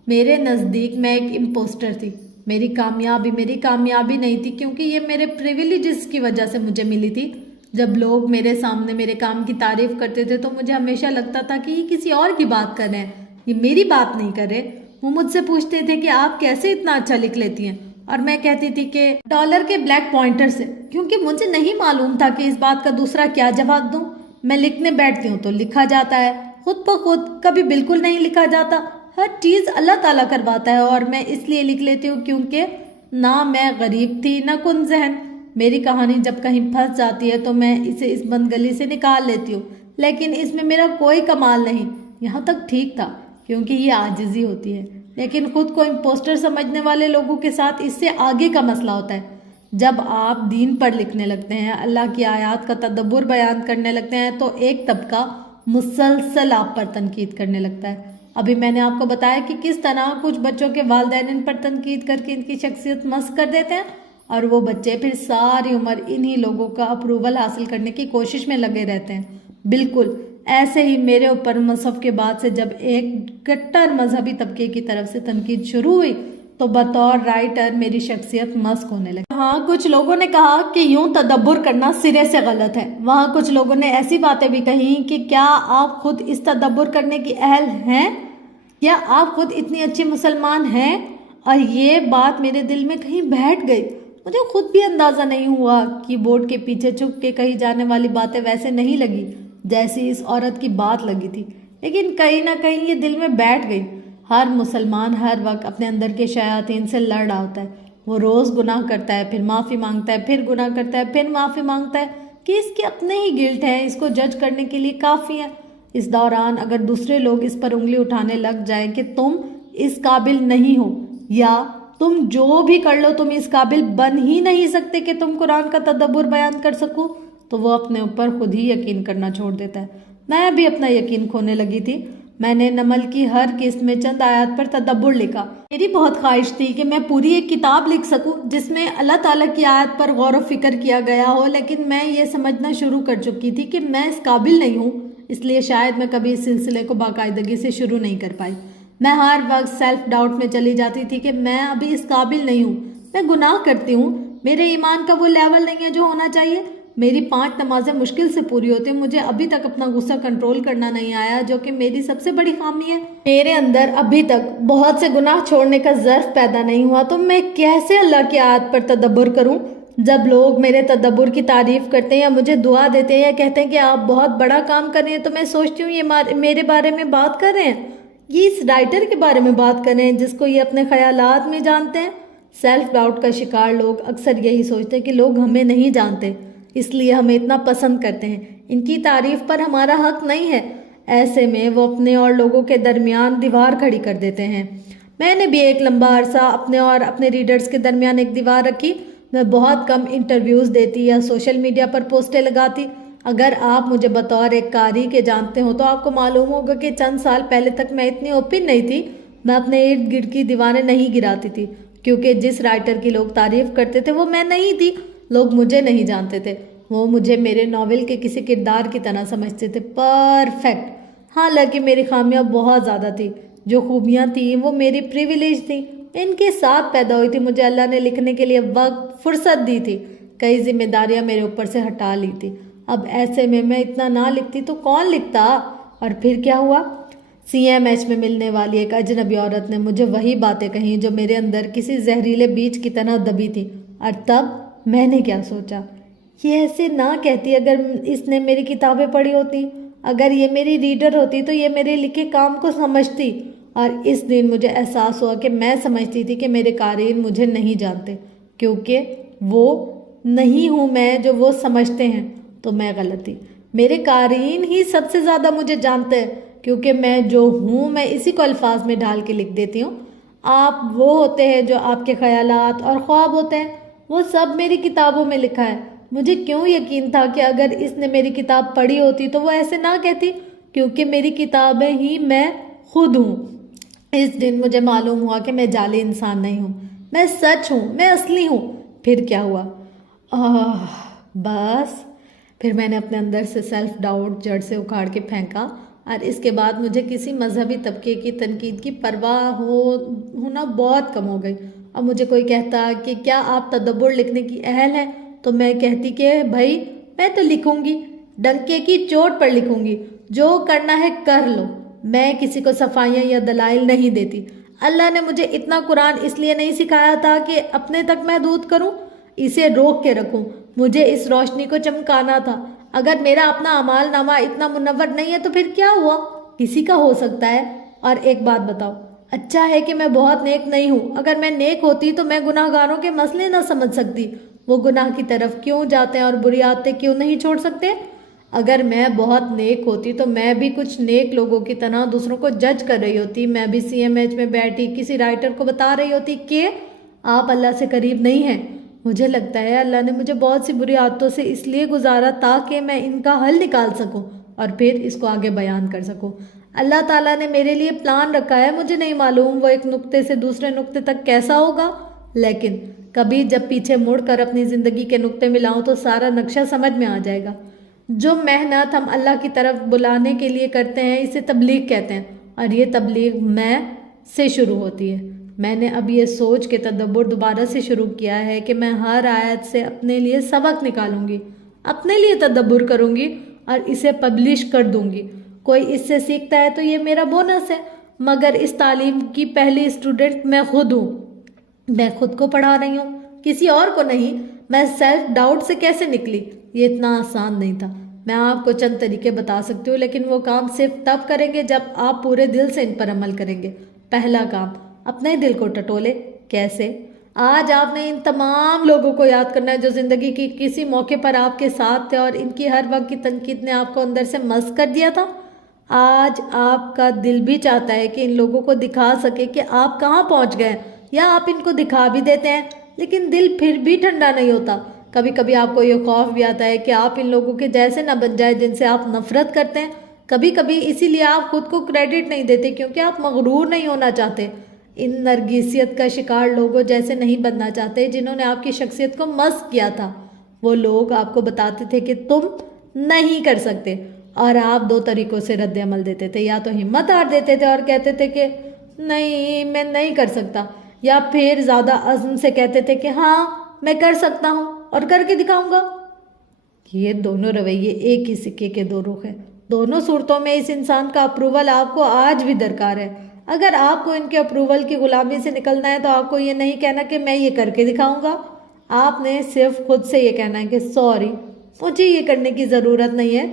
میرے نزدیک میں ایک امپوسٹر تھی۔ میری کامیابی نہیں تھی کیونکہ یہ میرے پریویلیجز کی وجہ سے مجھے ملی تھی۔ جب لوگ میرے سامنے میرے کام کی تعریف کرتے تھے تو مجھے ہمیشہ لگتا تھا کہ یہ کسی اور کی بات کر رہے ہیں، یہ میری بات نہیں کر رہے۔ وہ مجھ سے پوچھتے تھے کہ آپ کیسے اتنا اچھا لکھ لیتی ہیں، اور میں کہتی تھی کہ ڈالر کے بلیک پوائنٹر سے، کیونکہ مجھے نہیں معلوم تھا کہ اس بات کا دوسرا کیا جواب دوں۔ میں لکھنے بیٹھتی ہوں تو لکھا جاتا ہے خود بخود، کبھی بالکل نہیں لکھا جاتا۔ ہر چیز اللہ تعالیٰ کرواتا ہے، اور میں اس لیے لکھ لیتی ہوں کیونکہ نہ میں غریب تھی نہ کن ذہن۔ میری کہانی جب کہیں پھنس جاتی ہے تو میں اسے اس بند گلی سے نکال لیتی ہوں، لیکن اس میں میرا کوئی کمال نہیں۔ یہاں تک ٹھیک تھا کیونکہ یہ عاجزی ہوتی ہے، لیکن خود کو امپوسٹر سمجھنے والے لوگوں کے ساتھ اس سے آگے کا مسئلہ ہوتا ہے۔ جب آپ دین پر لکھنے لگتے ہیں، اللہ کی آیات کا تدبر بیان کرنے لگتے ہیں، تو ایک طبقہ مسلسل آپ پر تنقید کرنے لگتا ہے۔ ابھی میں نے آپ کو بتایا کہ کس طرح کچھ بچوں کے والدین ان پر تنقید کر کے ان کی شخصیت مسخ کر دیتے ہیں، اور وہ بچے پھر ساری عمر انہی لوگوں کا اپروول حاصل کرنے کی کوشش میں لگے رہتے ہیں۔ بالکل ایسے ہی میرے اوپر مصحف کے بعد سے جب ایک کٹر مذہبی طبقے کی طرف سے تنقید شروع ہوئی تو بطور رائٹر میری شخصیت مسخ ہونے لگی۔ ہاں، کچھ لوگوں نے کہا کہ یوں تدبر کرنا سرے سے غلط ہے۔ وہاں کچھ لوگوں نے ایسی باتیں بھی کہیں کہ کیا آپ خود اس تدبر کرنے کی اہل ہیں؟ کیا آپ خود اتنی اچھی مسلمان ہیں؟ اور یہ بات میرے دل میں کہیں بیٹھ گئی۔ مجھے خود بھی اندازہ نہیں ہوا، کی بورڈ کے پیچھے چھپ کے کہی جانے والی باتیں ویسے نہیں لگی جیسی اس عورت کی بات لگی تھی، لیکن کہیں نہ کہیں یہ دل میں بیٹھ گئی۔ ہر مسلمان ہر وقت اپنے اندر کے شیاطین سے لڑ رہا ہوتا ہے۔ وہ روز گناہ کرتا ہے، پھر معافی مانگتا ہے، پھر گناہ کرتا ہے، پھر معافی مانگتا ہے کہ اس کے اپنے ہی گلٹ ہیں، اس کو جج کرنے کے لیے کافی ہیں۔ اس دوران اگر دوسرے لوگ اس پر انگلی اٹھانے لگ جائیں کہ تم اس قابل نہیں ہو، یا تم جو بھی کر لو تم اس قابل بن ہی نہیں سکتے کہ تم قرآن کا تدبر بیان کر سکو، تو وہ اپنے اوپر خود ہی یقین کرنا چھوڑ دیتا ہے۔ میں بھی اپنا یقین کھونے لگی تھی۔ میں نے نمل کی ہر قسط میں چند آیات پر تدبر لکھا۔ میری بہت خواہش تھی کہ میں پوری ایک کتاب لکھ سکوں جس میں اللہ تعالیٰ کی آیت پر غور و فکر کیا گیا ہو، لیکن میں یہ سمجھنا شروع کر چکی تھی کہ میں اس قابل نہیں ہوں، اس لیے شاید میں کبھی اس سلسلے کو باقاعدگی سے شروع نہیں کر پائی۔ میں ہر وقت سیلف ڈاؤٹ میں چلی جاتی تھی کہ میں ابھی اس قابل نہیں ہوں، میں گناہ کرتی ہوں، میرے ایمان کا وہ لیول نہیں ہے جو ہونا چاہیے، میری 5 نمازیں مشکل سے پوری ہوتی ہیں، مجھے ابھی تک اپنا غصہ کنٹرول کرنا نہیں آیا جو کہ میری سب سے بڑی خامی ہے، میرے اندر ابھی تک بہت سے گناہ چھوڑنے کا ظرف پیدا نہیں ہوا، تو میں کیسے اللہ کی آیت پر تدبر کروں؟ جب لوگ میرے تدبر کی تعریف کرتے ہیں یا مجھے دعا دیتے ہیں یا کہتے ہیں کہ آپ بہت بڑا کام کر رہے ہیں، تو میں سوچتی ہوں یہ میرے بارے میں بات کر رہے ہیں، یہ اس رائٹر کے بارے میں بات کر رہے ہیں جس کو یہ اپنے خیالات میں جانتے ہیں۔ سیلف ڈاؤٹ کا شکار لوگ اکثر یہی سوچتے ہیں کہ لوگ ہمیں نہیں جانتے، اس لیے ہمیں اتنا پسند کرتے ہیں، ان کی تعریف پر ہمارا حق نہیں ہے۔ ایسے میں وہ اپنے اور لوگوں کے درمیان دیوار کھڑی کر دیتے ہیں۔ میں نے بھی ایک لمبا عرصہ اپنے اور اپنے ریڈرز کے درمیان ایک دیوار رکھی۔ میں بہت کم انٹرویوز دیتی یا سوشل میڈیا پر پوسٹیں لگاتی۔ اگر آپ مجھے بطور ایک قاری کے جانتے ہو تو آپ کو معلوم ہوگا کہ چند سال پہلے تک میں اتنی اوپن نہیں تھی۔ میں اپنے ارد گرد کی دیواریں نہیں گراتی تھی، کیونکہ جس رائٹر کی لوگ تعریف کرتے تھے وہ میں نہیں تھی۔ لوگ مجھے نہیں جانتے تھے، وہ مجھے میرے ناول کے کسی کردار کی طرح سمجھتے تھے، پرفیکٹ۔ حالانکہ میری خامیاں بہت زیادہ تھیں، جو خوبیاں تھیں وہ میری پریویلیج تھیں، ان کے ساتھ پیدا ہوئی تھی۔ مجھے اللہ نے لکھنے کے لیے وقت، فرصت دی تھی، کئی ذمہ داریاں میرے اوپر سے ہٹا لی تھی۔ اب ایسے میں اتنا نہ لکھتی تو کون لکھتا؟ اور پھر کیا ہوا؟ CMH میں ملنے والی ایک اجنبی عورت نے مجھے وہی باتیں کہیں جو میرے اندر کسی زہریلے بیج کی طرح دبی تھی۔ اور تب میں نے کیا سوچا، یہ ایسے نہ کہتی اگر اس نے میری کتابیں پڑھی ہوتی، اگر یہ میری ریڈر ہوتی تو یہ میرے لکھے کام کو سمجھتی۔ اور اس دن مجھے احساس ہوا کہ میں سمجھتی تھی کہ میرے قارئین مجھے نہیں جانتے، کیونکہ وہ نہیں ہوں میں جو وہ سمجھتے ہیں۔ تو میں غلط تھی، میرے قارئین ہی سب سے زیادہ مجھے جانتے ہیں، کیونکہ میں جو ہوں میں اسی کو الفاظ میں ڈھال کے لکھ دیتی ہوں۔ آپ وہ ہوتے ہیں جو آپ کے خیالات اور خواب ہوتے ہیں، وہ سب میری کتابوں میں لکھا ہے۔ مجھے کیوں یقین تھا کہ اگر اس نے میری کتاب پڑھی ہوتی تو وہ ایسے نہ کہتی، کیونکہ میری کتابیں ہی میں خود ہوں۔ اس دن مجھے معلوم ہوا کہ میں جعلی انسان نہیں ہوں، میں سچ ہوں، میں اصلی ہوں۔ پھر کیا ہوا؟ بس پھر میں نے اپنے اندر سے سیلف ڈاؤٹ جڑ سے اکھاڑ کے پھینکا، اور اس کے بعد مجھے کسی مذہبی طبقے کی تنقید کی پرواہ ہونا بہت کم ہو گئی۔ اب مجھے کوئی کہتا کہ کیا آپ تدبر لکھنے کی اہل ہیں، تو میں کہتی کہ بھائی میں تو لکھوں گی، ڈنکے کی چوٹ پر لکھوں گی، جو کرنا ہے کر لو۔ میں کسی کو صفائیاں یا دلائل نہیں دیتی۔ اللہ نے مجھے اتنا قرآن اس لیے نہیں سکھایا تھا کہ اپنے تک محدود کروں، اسے روک کے رکھوں۔ مجھے اس روشنی کو چمکانا تھا۔ اگر میرا اپنا اعمال نامہ اتنا منور نہیں ہے تو پھر کیا ہوا؟ کسی کا ہو سکتا ہے۔ اور ایک بات بتاؤ، اچھا ہے کہ میں بہت نیک نہیں ہوں۔ اگر میں نیک ہوتی تو میں گناہ گاروں کے مسئلے نہ سمجھ سکتی، وہ گناہ کی طرف کیوں جاتے ہیں اور بری عادتیں کیوں نہیں چھوڑ سکتے۔ اگر میں بہت نیک ہوتی تو میں بھی کچھ نیک لوگوں کی طرح دوسروں کو جج کر رہی ہوتی۔ میں بھی CMH میں بیٹھی کسی رائٹر کو بتا رہی ہوتی کہ آپ اللہ سے قریب نہیں ہیں۔ مجھے لگتا ہے اللہ نے مجھے بہت سی بری عادتوں سے اس لیے گزارا تاکہ میں ان کا حل نکال سکوں اور پھر اس کو آگے بیان کر سکوں۔ اللہ تعالیٰ نے میرے لیے پلان رکھا ہے، مجھے نہیں معلوم وہ ایک نقطے سے دوسرے نقطے تک کیسا ہوگا، لیکن کبھی جب پیچھے مڑ کر اپنی زندگی کے نقطے ملاؤں تو سارا نقشہ سمجھ میں آ جائے گا۔ جو محنت ہم اللہ کی طرف بلانے کے لیے کرتے ہیں اسے تبلیغ کہتے ہیں، اور یہ تبلیغ میں سے شروع ہوتی ہے۔ میں نے اب یہ سوچ کے تدبر دوبارہ سے شروع کیا ہے کہ میں ہر آیت سے اپنے لیے سبق نکالوں گی، اپنے لیے تدبر کروں گی اور اسے پبلش کر دوں گی۔ کوئی اس سے سیکھتا ہے تو یہ میرا بونس ہے، مگر اس تعلیم کی پہلی اسٹوڈنٹ میں خود ہوں۔ میں خود کو پڑھا رہی ہوں، کسی اور کو نہیں۔ میں سیلف ڈاؤٹ سے کیسے نکلی؟ یہ اتنا آسان نہیں تھا۔ میں آپ کو چند طریقے بتا سکتی ہوں، لیکن وہ کام صرف تب کریں گے جب آپ پورے دل سے ان پر عمل کریں گے۔ پہلا کام، اپنے دل کو ٹٹولے۔ کیسے؟ آج آپ نے ان تمام لوگوں کو یاد کرنا ہے جو زندگی کی کسی موقع پر آپ کے ساتھ تھے اور ان کی ہر وقت کی تنقید نے آپ کو اندر سے مسخ کر دیا تھا۔ آج آپ کا دل بھی چاہتا ہے کہ ان لوگوں کو دکھا سکے کہ آپ کہاں پہنچ گئے، یا آپ ان کو دکھا بھی دیتے ہیں لیکن دل پھر بھی ٹھنڈا نہیں ہوتا۔ کبھی کبھی آپ کو یہ خوف بھی آتا ہے کہ آپ ان لوگوں کے جیسے نہ بن جائے جن سے آپ نفرت کرتے ہیں۔ کبھی کبھی اسی لیے آپ خود کو کریڈٹ نہیں دیتے کیونکہ آپ مغرور نہیں ہونا چاہتے۔ ان نرگسیت کا شکار لوگوں جیسے نہیں بننا چاہتے جنہوں نے آپ کی شخصیت کو مسخ کیا تھا۔ وہ لوگ آپ کو بتاتے تھے کہ تم نہیں کر سکتے، اور آپ دو طریقوں سے رد عمل دیتے تھے۔ یا تو ہمت ہار دیتے تھے اور کہتے تھے کہ نہیں میں نہیں کر سکتا، یا پھر زیادہ عزم سے کہتے تھے کہ ہاں میں کر سکتا ہوں اور کر کے دکھاؤں گا۔ یہ دونوں رویے ایک ہی سکے کے دو رخ ہیں۔ دونوں صورتوں میں اس انسان کا اپروول آپ کو آج بھی درکار ہے۔ اگر آپ کو ان کے اپروول کی غلامی سے نکلنا ہے تو آپ کو یہ نہیں کہنا کہ میں یہ کر کے دکھاؤں گا۔ آپ نے صرف خود سے یہ کہنا ہے کہ سوری، مجھے یہ کرنے کی ضرورت نہیں ہے۔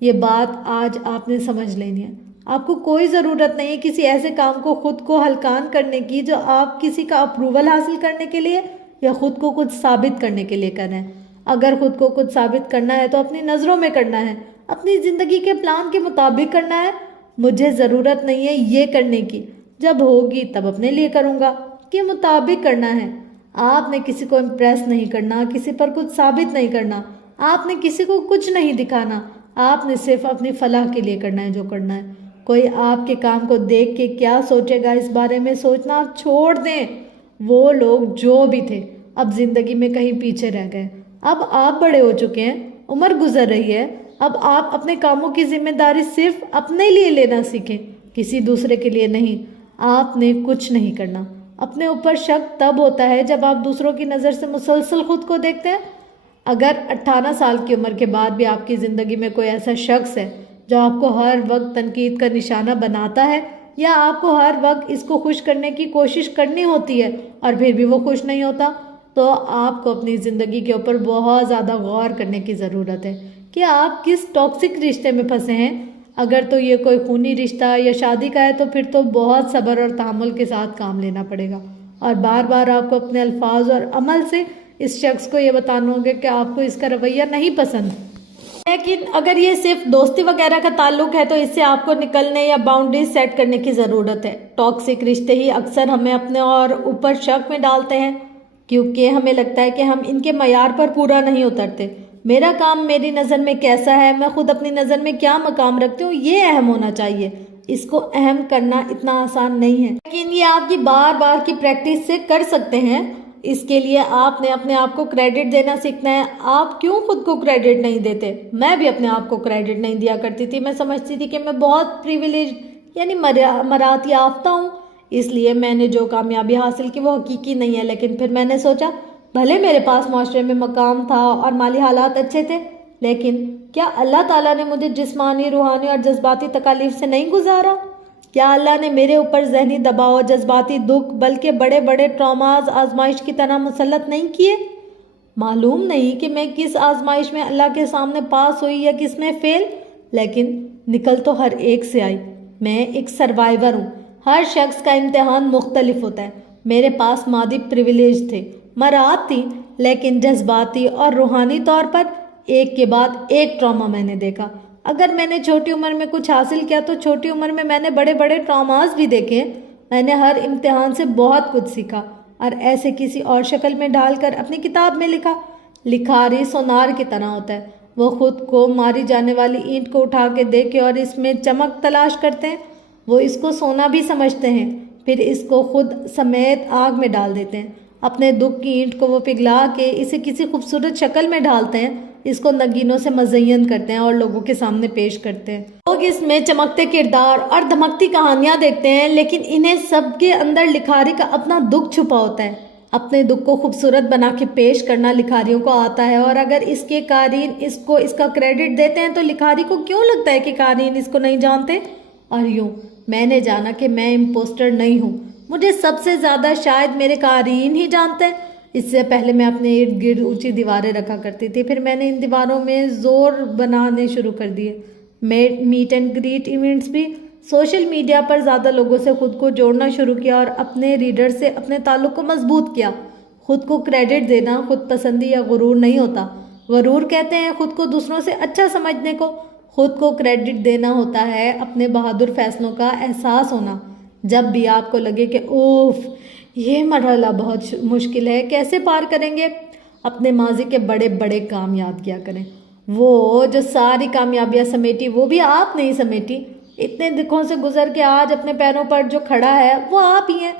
یہ بات آج آپ نے سمجھ لینی ہے۔ آپ کو کوئی ضرورت نہیں ہے کسی ایسے کام کو خود کو ہلکان کرنے کی جو آپ کسی کا اپروول حاصل کرنے کے لیے یا خود کو کچھ ثابت کرنے کے لیے کر رہے ہیں۔ اگر خود کو کچھ ثابت کرنا ہے تو اپنی نظروں میں کرنا ہے، اپنی زندگی کے پلان کے مطابق کرنا ہے. مجھے ضرورت نہیں ہے یہ کرنے کی، جب ہوگی تب اپنے لیے کروں گا. کے مطابق کرنا ہے. آپ نے کسی کو امپریس نہیں کرنا، کسی پر کچھ ثابت نہیں کرنا، آپ نے کسی کو کچھ نہیں دکھانا. آپ نے صرف اپنی فلاح کے لیے کرنا ہے جو کرنا ہے. کوئی آپ کے کام کو دیکھ کے کیا سوچے گا اس بارے میں سوچنا آپ چھوڑ دیں. وہ لوگ جو بھی تھے اب زندگی میں کہیں پیچھے رہ گئے. اب آپ بڑے ہو چکے ہیں، عمر گزر رہی ہے. اب آپ اپنے کاموں کی ذمہ داری صرف اپنے لیے لینا سیکھیں، کسی دوسرے کے لیے نہیں. آپ نے کچھ نہیں کرنا. اپنے اوپر شک تب ہوتا ہے جب آپ دوسروں کی نظر سے مسلسل خود کو دیکھتے ہیں. اگر 18 سال کی عمر کے بعد بھی آپ کی زندگی میں کوئی ایسا شخص ہے جو آپ کو ہر وقت تنقید کا نشانہ بناتا ہے، یا آپ کو ہر وقت اس کو خوش کرنے کی کوشش کرنی ہوتی ہے اور پھر بھی وہ خوش نہیں ہوتا، تو آپ کو اپنی زندگی کے اوپر بہت زیادہ غور کرنے کی ضرورت ہے کہ آپ کس ٹاکسک رشتے میں پھنسے ہیں. اگر تو یہ کوئی خونی رشتہ یا شادی کا ہے تو پھر تو بہت صبر اور تحمل کے ساتھ کام لینا پڑے گا، اور بار بار آپ کو اپنے الفاظ اور عمل سے اس شخص کو یہ بتانا ہوگا کہ آپ کو اس کا رویہ نہیں پسند. لیکن اگر یہ صرف دوستی وغیرہ کا تعلق ہے تو اس سے آپ کو نکلنے یا باؤنڈریز سیٹ کرنے کی ضرورت ہے. ٹاکسک رشتے ہی اکثر ہمیں اپنے اور اوپر شک میں ڈالتے ہیں کیونکہ ہمیں لگتا ہے کہ ہم ان کے معیار پر پورا نہیں اترتے. میرا کام میری نظر میں کیسا ہے، میں خود اپنی نظر میں کیا مقام رکھتی ہوں، یہ اہم ہونا چاہیے. اس کو اہم کرنا اتنا آسان نہیں ہے، لیکن یہ آپ کی بار بار کی پریکٹس سے کر سکتے ہیں. اس کے لیے آپ نے اپنے آپ کو کریڈٹ دینا سیکھنا ہے. آپ کیوں خود کو کریڈٹ نہیں دیتے؟ میں بھی اپنے آپ کو کریڈٹ نہیں دیا کرتی تھی. میں سمجھتی تھی کہ میں بہت پریویلیج یعنی مرات یافتہ ہوں، اس لیے میں نے جو کامیابی حاصل کی وہ حقیقی نہیں ہے. لیکن پھر میں نے سوچا بھلے میرے پاس معاشرے میں مقام تھا اور مالی حالات اچھے تھے، لیکن کیا اللہ تعالیٰ نے مجھے جسمانی، روحانی اور جذباتی تکالیف سے نہیں گزارا؟ کیا اللہ نے میرے اوپر ذہنی دباؤ، جذباتی دکھ، بلکہ بڑے بڑے ٹراماز آزمائش کی طرح مسلط نہیں کیے؟ معلوم نہیں کہ میں کس آزمائش میں اللہ کے سامنے پاس ہوئی یا کس میں فیل، لیکن نکل تو ہر ایک سے آئی. میں ایک سروائیور ہوں. ہر شخص کا امتحان مختلف ہوتا ہے. میرے پاس مادی پریویلیج تھے، مراد تھی، لیکن جذباتی اور روحانی طور پر ایک کے بعد ایک ٹراما میں نے دیکھا. اگر میں نے چھوٹی عمر میں کچھ حاصل کیا تو چھوٹی عمر میں میں نے بڑے بڑے ٹراماز بھی دیکھے. میں نے ہر امتحان سے بہت کچھ سیکھا اور ایسے کسی اور شکل میں ڈال کر اپنی کتاب میں لکھا. لکھاری سونار کی طرح ہوتا ہے. وہ خود کو ماری جانے والی اینٹ کو اٹھا کے دیکھے اور اس میں چمک تلاش کرتے ہیں. وہ اس کو سونا بھی سمجھتے ہیں، پھر اس کو خود سمیت آگ میں ڈال دیتے ہیں. اپنے دکھ کی اینٹ کو وہ پگھلا کے اسے کسی خوبصورت شکل میں ڈالتے ہیں. اس کو نگینوں سے مزین کرتے ہیں اور لوگوں کے سامنے پیش کرتے ہیں. لوگ اس میں چمکتے کردار اور دھمکتی کہانیاں دیکھتے ہیں، لیکن انہیں سب کے اندر لکھاری کا اپنا دکھ چھپا ہوتا ہے. اپنے دکھ کو خوبصورت بنا کے پیش کرنا لکھاریوں کو آتا ہے، اور اگر اس کے قارئین اس کو اس کا کریڈٹ دیتے ہیں تو لکھاری کو کیوں لگتا ہے کہ قارئین اس کو نہیں جانتے؟ اور یوں میں نے جانا کہ میں امپوسٹر نہیں ہوں. مجھے سب سے زیادہ شاید میرے قارئین ہی جانتے ہیں. اس سے پہلے میں اپنے ارد گرد اونچی دیواریں رکھا کرتی تھی، پھر میں نے ان دیواروں میں زور بنانے شروع کر دیے. میٹ اینڈ گریٹ ایونٹس بھی. سوشل میڈیا پر زیادہ لوگوں سے خود کو جوڑنا شروع کیا اور اپنے ریڈر سے اپنے تعلق کو مضبوط کیا. خود کو کریڈٹ دینا خود پسندی یا غرور نہیں ہوتا. غرور کہتے ہیں خود کو دوسروں سے اچھا سمجھنے کو. خود کو کریڈٹ دینا ہوتا ہے اپنے بہادر فیصلوں کا احساس ہونا. جب بھی آپ کو لگے کہ اوف یہ مرحلہ بہت مشکل ہے، کیسے پار کریں گے، اپنے ماضی کے بڑے بڑے کام یاد کیا کریں. وہ جو ساری کامیابیاں سمیٹی وہ بھی آپ نہیں سمیٹی. اتنے دکھوں سے گزر کے آج اپنے پیروں پر جو کھڑا ہے وہ آپ ہی ہیں.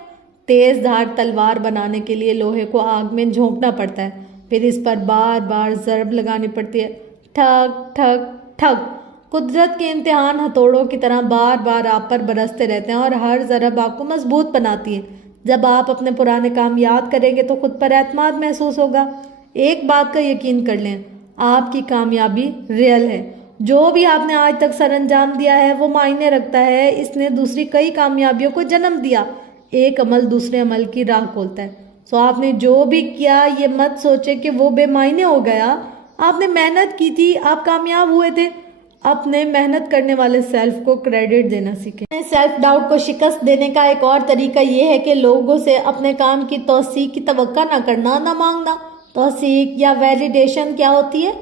تیز دھار تلوار بنانے کے لیے لوہے کو آگ میں جھونکنا پڑتا ہے، پھر اس پر بار بار ضرب لگانی پڑتی ہے. ٹھک ٹھک ٹھک. قدرت کے امتحان ہتھوڑوں کی طرح بار بار آپ پر برستے رہتے ہیں اور ہر ضرب آپ کو مضبوط بناتی ہے. جب آپ اپنے پرانے کام یاد کریں گے تو خود پر اعتماد محسوس ہوگا. ایک بات کا یقین کر لیں، آپ کی کامیابی ریئل ہے. جو بھی آپ نے آج تک سر انجام دیا ہے وہ معنی رکھتا ہے. اس نے دوسری کئی کامیابیوں کو جنم دیا. ایک عمل دوسرے عمل کی راہ کھولتا ہے. سو آپ نے جو بھی کیا یہ مت سوچے کہ وہ بے معنی ہو گیا. آپ نے محنت کی تھی، آپ کامیاب ہوئے تھے. اپنے محنت کرنے والے سیلف کو کریڈٹ دینا سیکھیں. سیلف ڈاؤٹ کو شکست دینے کا ایک اور طریقہ یہ ہے کہ لوگوں سے اپنے کام کی توثیق کی توقع نہ کرنا، نہ مانگنا. توثیق یا ویلیڈیشن کیا ہوتی ہے؟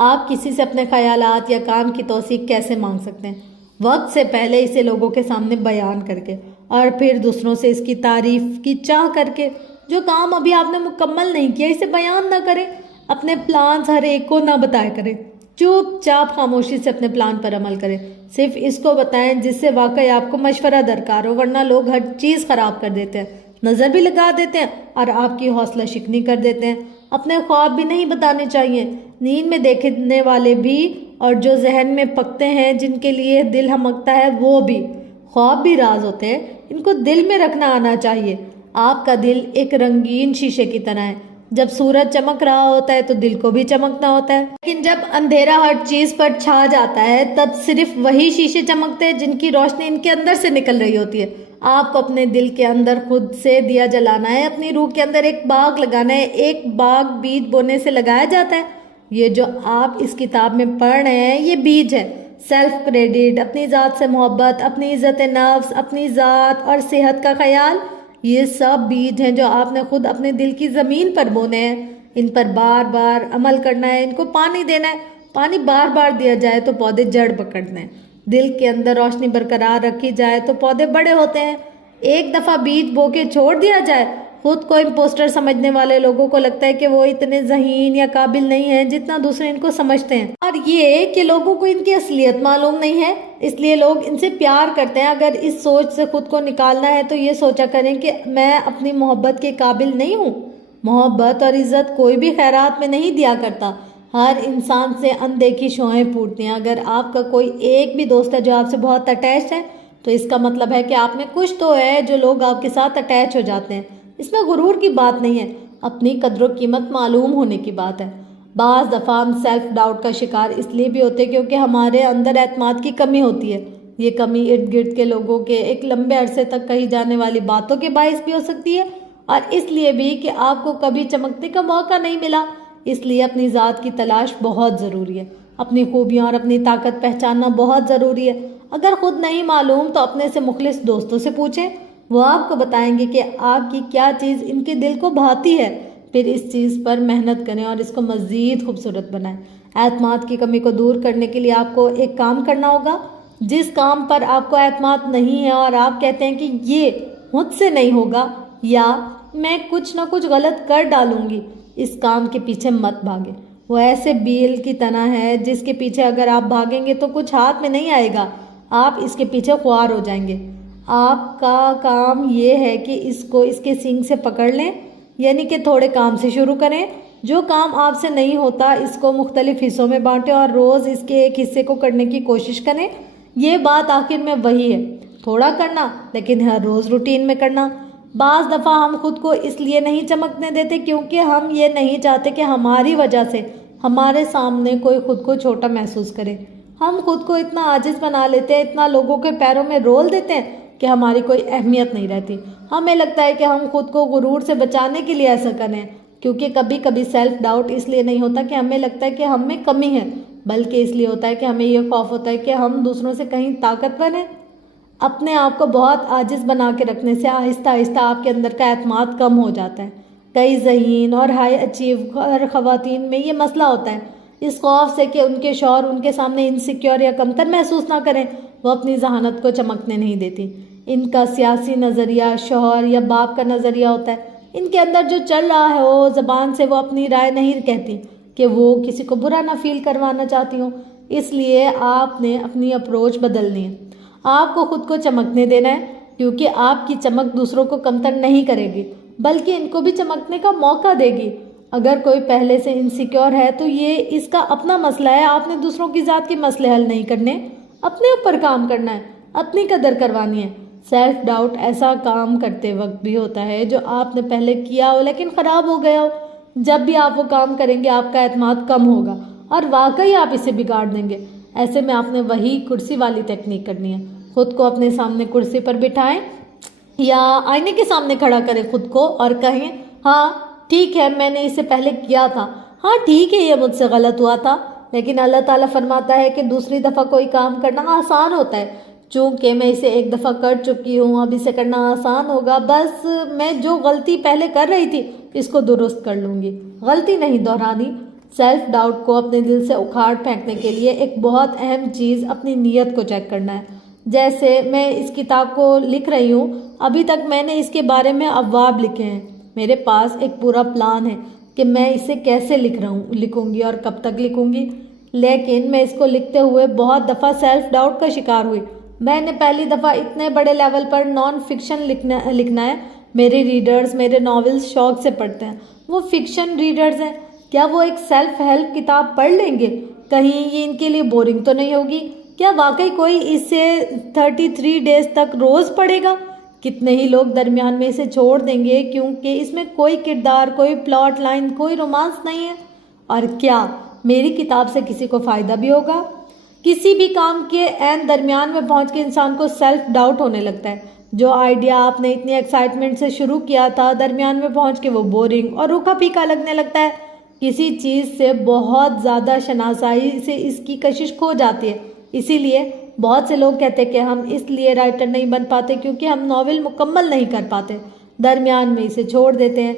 آپ کسی سے اپنے خیالات یا کام کی توثیق کیسے مانگ سکتے ہیں؟ وقت سے پہلے اسے لوگوں کے سامنے بیان کر کے، اور پھر دوسروں سے اس کی تعریف کی چاہ کر کے۔ جو کام ابھی آپ نے مکمل نہیں کیا اسے بیان نہ کریں، اپنے پلانز ہر ایک کو نہ بتایا کریں، چپ چاپ خاموشی سے اپنے پلان پر عمل کریں، صرف اس کو بتائیں جس سے واقعی آپ کو مشورہ درکار ہو، ورنہ لوگ ہر چیز خراب کر دیتے ہیں، نظر بھی لگا دیتے ہیں اور آپ کی حوصلہ شکنی کر دیتے ہیں۔ اپنے خواب بھی نہیں بتانے چاہیے، نیند میں دیکھنے والے بھی اور جو ذہن میں پکتے ہیں، جن کے لیے دل ہمکتا ہے وہ بھی۔ خواب بھی راز ہوتے ہیں، ان کو دل میں رکھنا آنا چاہیے۔ آپ کا دل ایک رنگین شیشے کی طرح ہے، جب سورج چمک رہا ہوتا ہے تو دل کو بھی چمکنا ہوتا ہے، لیکن جب اندھیرا ہر چیز پر چھا جاتا ہے تب صرف وہی شیشے چمکتے ہیں جن کی روشنی ان کے اندر سے نکل رہی ہوتی ہے۔ آپ کو اپنے دل کے اندر خود سے دیا جلانا ہے، اپنی روح کے اندر ایک باغ لگانا ہے۔ ایک باغ بیج بونے سے لگایا جاتا ہے۔ یہ جو آپ اس کتاب میں پڑھ رہے ہیں یہ بیج ہے۔ سیلف کریڈٹ، اپنی ذات سے محبت، اپنی عزت نفس، اپنی ذات اور صحت کا خیال، یہ سب بیج ہیں جو آپ نے خود اپنے دل کی زمین پر بونے ہیں۔ ان پر بار بار عمل کرنا ہے، ان کو پانی دینا ہے۔ پانی بار بار دیا جائے تو پودے جڑ پکڑتے ہیں۔ دل کے اندر روشنی برقرار رکھی جائے تو پودے بڑے ہوتے ہیں۔ ایک دفعہ بیج بو کے چھوڑ دیا جائے، خود کو امپوسٹر سمجھنے والے لوگوں کو لگتا ہے کہ وہ اتنے ذہین یا قابل نہیں ہیں جتنا دوسرے ان کو سمجھتے ہیں، اور یہ کہ لوگوں کو ان کی اصلیت معلوم نہیں ہے، اس لیے لوگ ان سے پیار کرتے ہیں۔ اگر اس سوچ سے خود کو نکالنا ہے تو یہ سوچا کریں کہ میں اپنی محبت کے قابل نہیں ہوں۔ محبت اور عزت کوئی بھی خیرات میں نہیں دیا کرتا، ہر انسان سے اندیکھی شوہیں پھوٹتی ہیں۔ اگر آپ کا کوئی ایک بھی دوست ہے جو آپ سے بہت اٹیچ ہے تو اس کا مطلب ہے کہ آپ میں کچھ تو ہے جو لوگ آپ کے ساتھ اٹیچ ہو جاتے ہیں۔ اس میں غرور کی بات نہیں ہے، اپنی قدر و قیمت معلوم ہونے کی بات ہے۔ بعض دفعہ ہم سیلف ڈاؤٹ کا شکار اس لیے بھی ہوتے کیونکہ ہمارے اندر اعتماد کی کمی ہوتی ہے۔ یہ کمی ارد گرد کے لوگوں کے ایک لمبے عرصے تک کہی جانے والی باتوں کے باعث بھی ہو سکتی ہے، اور اس لیے بھی کہ آپ کو کبھی چمکنے کا موقع نہیں ملا۔ اس لیے اپنی ذات کی تلاش بہت ضروری ہے، اپنی خوبیاں اور اپنی طاقت پہچاننا بہت ضروری ہے۔ اگر خود نہیں معلوم تو اپنے سے مخلص دوستوں سے پوچھیں، وہ آپ کو بتائیں گے کہ آپ کی کیا چیز ان کے دل کو بھاتی ہے۔ پھر اس چیز پر محنت کریں اور اس کو مزید خوبصورت بنائیں۔ اعتماد کی کمی کو دور کرنے کے لیے آپ کو ایک کام کرنا ہوگا۔ جس کام پر آپ کو اعتماد نہیں ہے اور آپ کہتے ہیں کہ یہ مجھ سے نہیں ہوگا یا میں کچھ نہ کچھ غلط کر ڈالوں گی، اس کام کے پیچھے مت بھاگیں۔ وہ ایسے بیل کی طرح ہے جس کے پیچھے اگر آپ بھاگیں گے تو کچھ ہاتھ میں نہیں آئے گا، آپ اس کے پیچھے خوار ہو جائیں گے۔ آپ کا کام یہ ہے کہ اس کو اس کے سینگ سے پکڑ لیں، یعنی کہ تھوڑے کام سے شروع کریں۔ جو کام آپ سے نہیں ہوتا اس کو مختلف حصوں میں بانٹیں اور روز اس کے ایک حصے کو کرنے کی کوشش کریں۔ یہ بات آخر میں وہی ہے، تھوڑا کرنا لیکن ہر روز روٹین میں کرنا۔ بعض دفعہ ہم خود کو اس لیے نہیں چمکنے دیتے کیونکہ ہم یہ نہیں چاہتے کہ ہماری وجہ سے ہمارے سامنے کوئی خود کو چھوٹا محسوس کرے۔ ہم خود کو اتنا عاجز بنا لیتے ہیں، اتنا لوگوں کے پیروں میں رول دیتے ہیں کہ ہماری کوئی اہمیت نہیں رہتی۔ ہمیں لگتا ہے کہ ہم خود کو غرور سے بچانے کے لیے ایسا کریں، کیونکہ کبھی کبھی سیلف ڈاؤٹ اس لیے نہیں ہوتا کہ ہمیں لگتا ہے کہ ہم میں کمی ہے، بلکہ اس لیے ہوتا ہے کہ ہمیں یہ خوف ہوتا ہے کہ ہم دوسروں سے کہیں طاقتور ہیں۔ اپنے آپ کو بہت عاجز بنا کے رکھنے سے آہستہ آہستہ آپ کے اندر کا اعتماد کم ہو جاتا ہے۔ کئی ذہین اور ہائی اچیور خواتین میں یہ مسئلہ ہوتا ہے، اس خوف سے کہ ان کے شوہر ان کے سامنے انسیکیور یا کمتر محسوس نہ کریں، وہ اپنی ذہانت کو چمکنے نہیں دیتی۔ ان کا سیاسی نظریہ شوہر یا باپ کا نظریہ ہوتا ہے، ان کے اندر جو چل رہا ہے وہ زبان سے وہ اپنی رائے نہیں کہتی کہ وہ کسی کو برا نہ فیل کروانا چاہتی ہوں۔ اس لیے آپ نے اپنی اپروچ بدلنی ہے، آپ کو خود کو چمکنے دینا ہے، کیونکہ آپ کی چمک دوسروں کو کمتر نہیں کرے گی بلکہ ان کو بھی چمکنے کا موقع دے گی۔ اگر کوئی پہلے سے انسیکیور ہے تو یہ اس کا اپنا مسئلہ ہے، آپ نے دوسروں کی ذات کے مسئلے حل نہیں کرنے، اپنے اوپر کام کرنا ہے، اپنی قدر کروانی ہے۔ سیلف ڈاؤٹ ایسا کام کرتے وقت بھی ہوتا ہے جو آپ نے پہلے کیا ہو لیکن خراب ہو گیا ہو۔ جب بھی آپ وہ کام کریں گے آپ کا اعتماد کم ہوگا اور واقعی آپ اسے بگاڑ دیں گے۔ ایسے میں آپ نے وہی کرسی والی تکنیک کرنی ہے۔ خود کو اپنے سامنے کرسی پر بٹھائیں یا آئینے کے سامنے کھڑا کریں خود کو اور کہیں، ہاں ٹھیک ہے میں نے اسے پہلے کیا تھا، ہاں ٹھیک ہے یہ مجھ سے غلط ہوا تھا، لیکن اللہ تعالیٰ فرماتا ہے کہ دوسری دفعہ کوئی کام کرنا آسان ہوتا ہے، چونکہ میں اسے ایک دفعہ کر چکی ہوں اب اسے کرنا آسان ہوگا، بس میں جو غلطی پہلے کر رہی تھی اس کو درست کر لوں گی۔ غلطی نہیں دہرانی، سیلف ڈاؤٹ کو اپنے دل سے اکھاڑ پھینکنے کے لیے ایک بہت اہم چیز اپنی نیت کو چیک کرنا ہے۔ جیسے میں اس کتاب کو لکھ رہی ہوں، ابھی تک میں نے اس کے بارے میں ابواب لکھے ہیں۔ میرے پاس ایک پورا پلان ہے کہ میں اسے کیسے لکھوں گی اور کب تک لکھوں گی، لیکن میں اس کو لکھتے ہوئے بہت دفعہ سیلف ڈاؤٹ کا شکار ہوئی۔ میں نے پہلی دفعہ اتنے بڑے لیول پر نان فکشن لکھنا ہے۔ میرے ریڈرز میرے ناولز شوق سے پڑھتے ہیں، وہ فکشن ریڈرز ہیں۔ کیا وہ ایک سیلف ہیلپ کتاب پڑھ لیں گے؟ کہیں یہ ان کے لیے بورنگ تو نہیں ہوگی؟ کیا واقعی کوئی اسے 33 ڈیز تک روز پڑھے گا؟ کتنے ہی لوگ درمیان میں اسے چھوڑ دیں گے کیونکہ اس میں کوئی کردار، کوئی پلاٹ لائن، کوئی رومانس نہیں ہے۔ اور کیا میری کتاب سے کسی کو فائدہ بھی ہوگا؟ کسی بھی کام کے عین درمیان میں پہنچ کے انسان کو سیلف ڈاؤٹ ہونے لگتا ہے۔ جو آئیڈیا آپ نے اتنی ایکسائٹمنٹ سے شروع کیا تھا، درمیان میں پہنچ کے وہ بورنگ اور روکھا پھیکا لگنے لگتا ہے۔ کسی چیز سے بہت زیادہ شناسائی سے اس کی کشش کھو جاتی ہے۔ اسی لیے بہت سے لوگ کہتے ہیں کہ ہم اس لیے رائٹر نہیں بن پاتے کیونکہ ہم ناول مکمل نہیں کر پاتے، درمیان میں اسے چھوڑ دیتے ہیں۔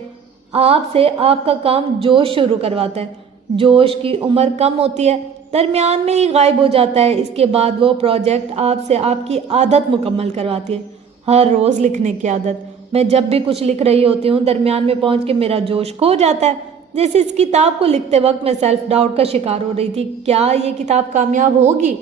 آپ سے آپ کا کام جوش شروع کرواتا ہے، جوش کی عمر کم ہوتی ہے، درمیان میں ہی غائب ہو جاتا ہے۔ اس کے بعد وہ پروجیکٹ آپ سے آپ کی عادت مکمل کرواتی ہے، ہر روز لکھنے کی عادت۔ میں جب بھی کچھ لکھ رہی ہوتی ہوں، درمیان میں پہنچ کے میرا جوش کھو جاتا ہے۔ جیسے اس کتاب کو لکھتے وقت میں سیلف ڈاؤٹ کا شکار ہو رہی تھی، کیا یہ کتاب کامیاب ہوگی؟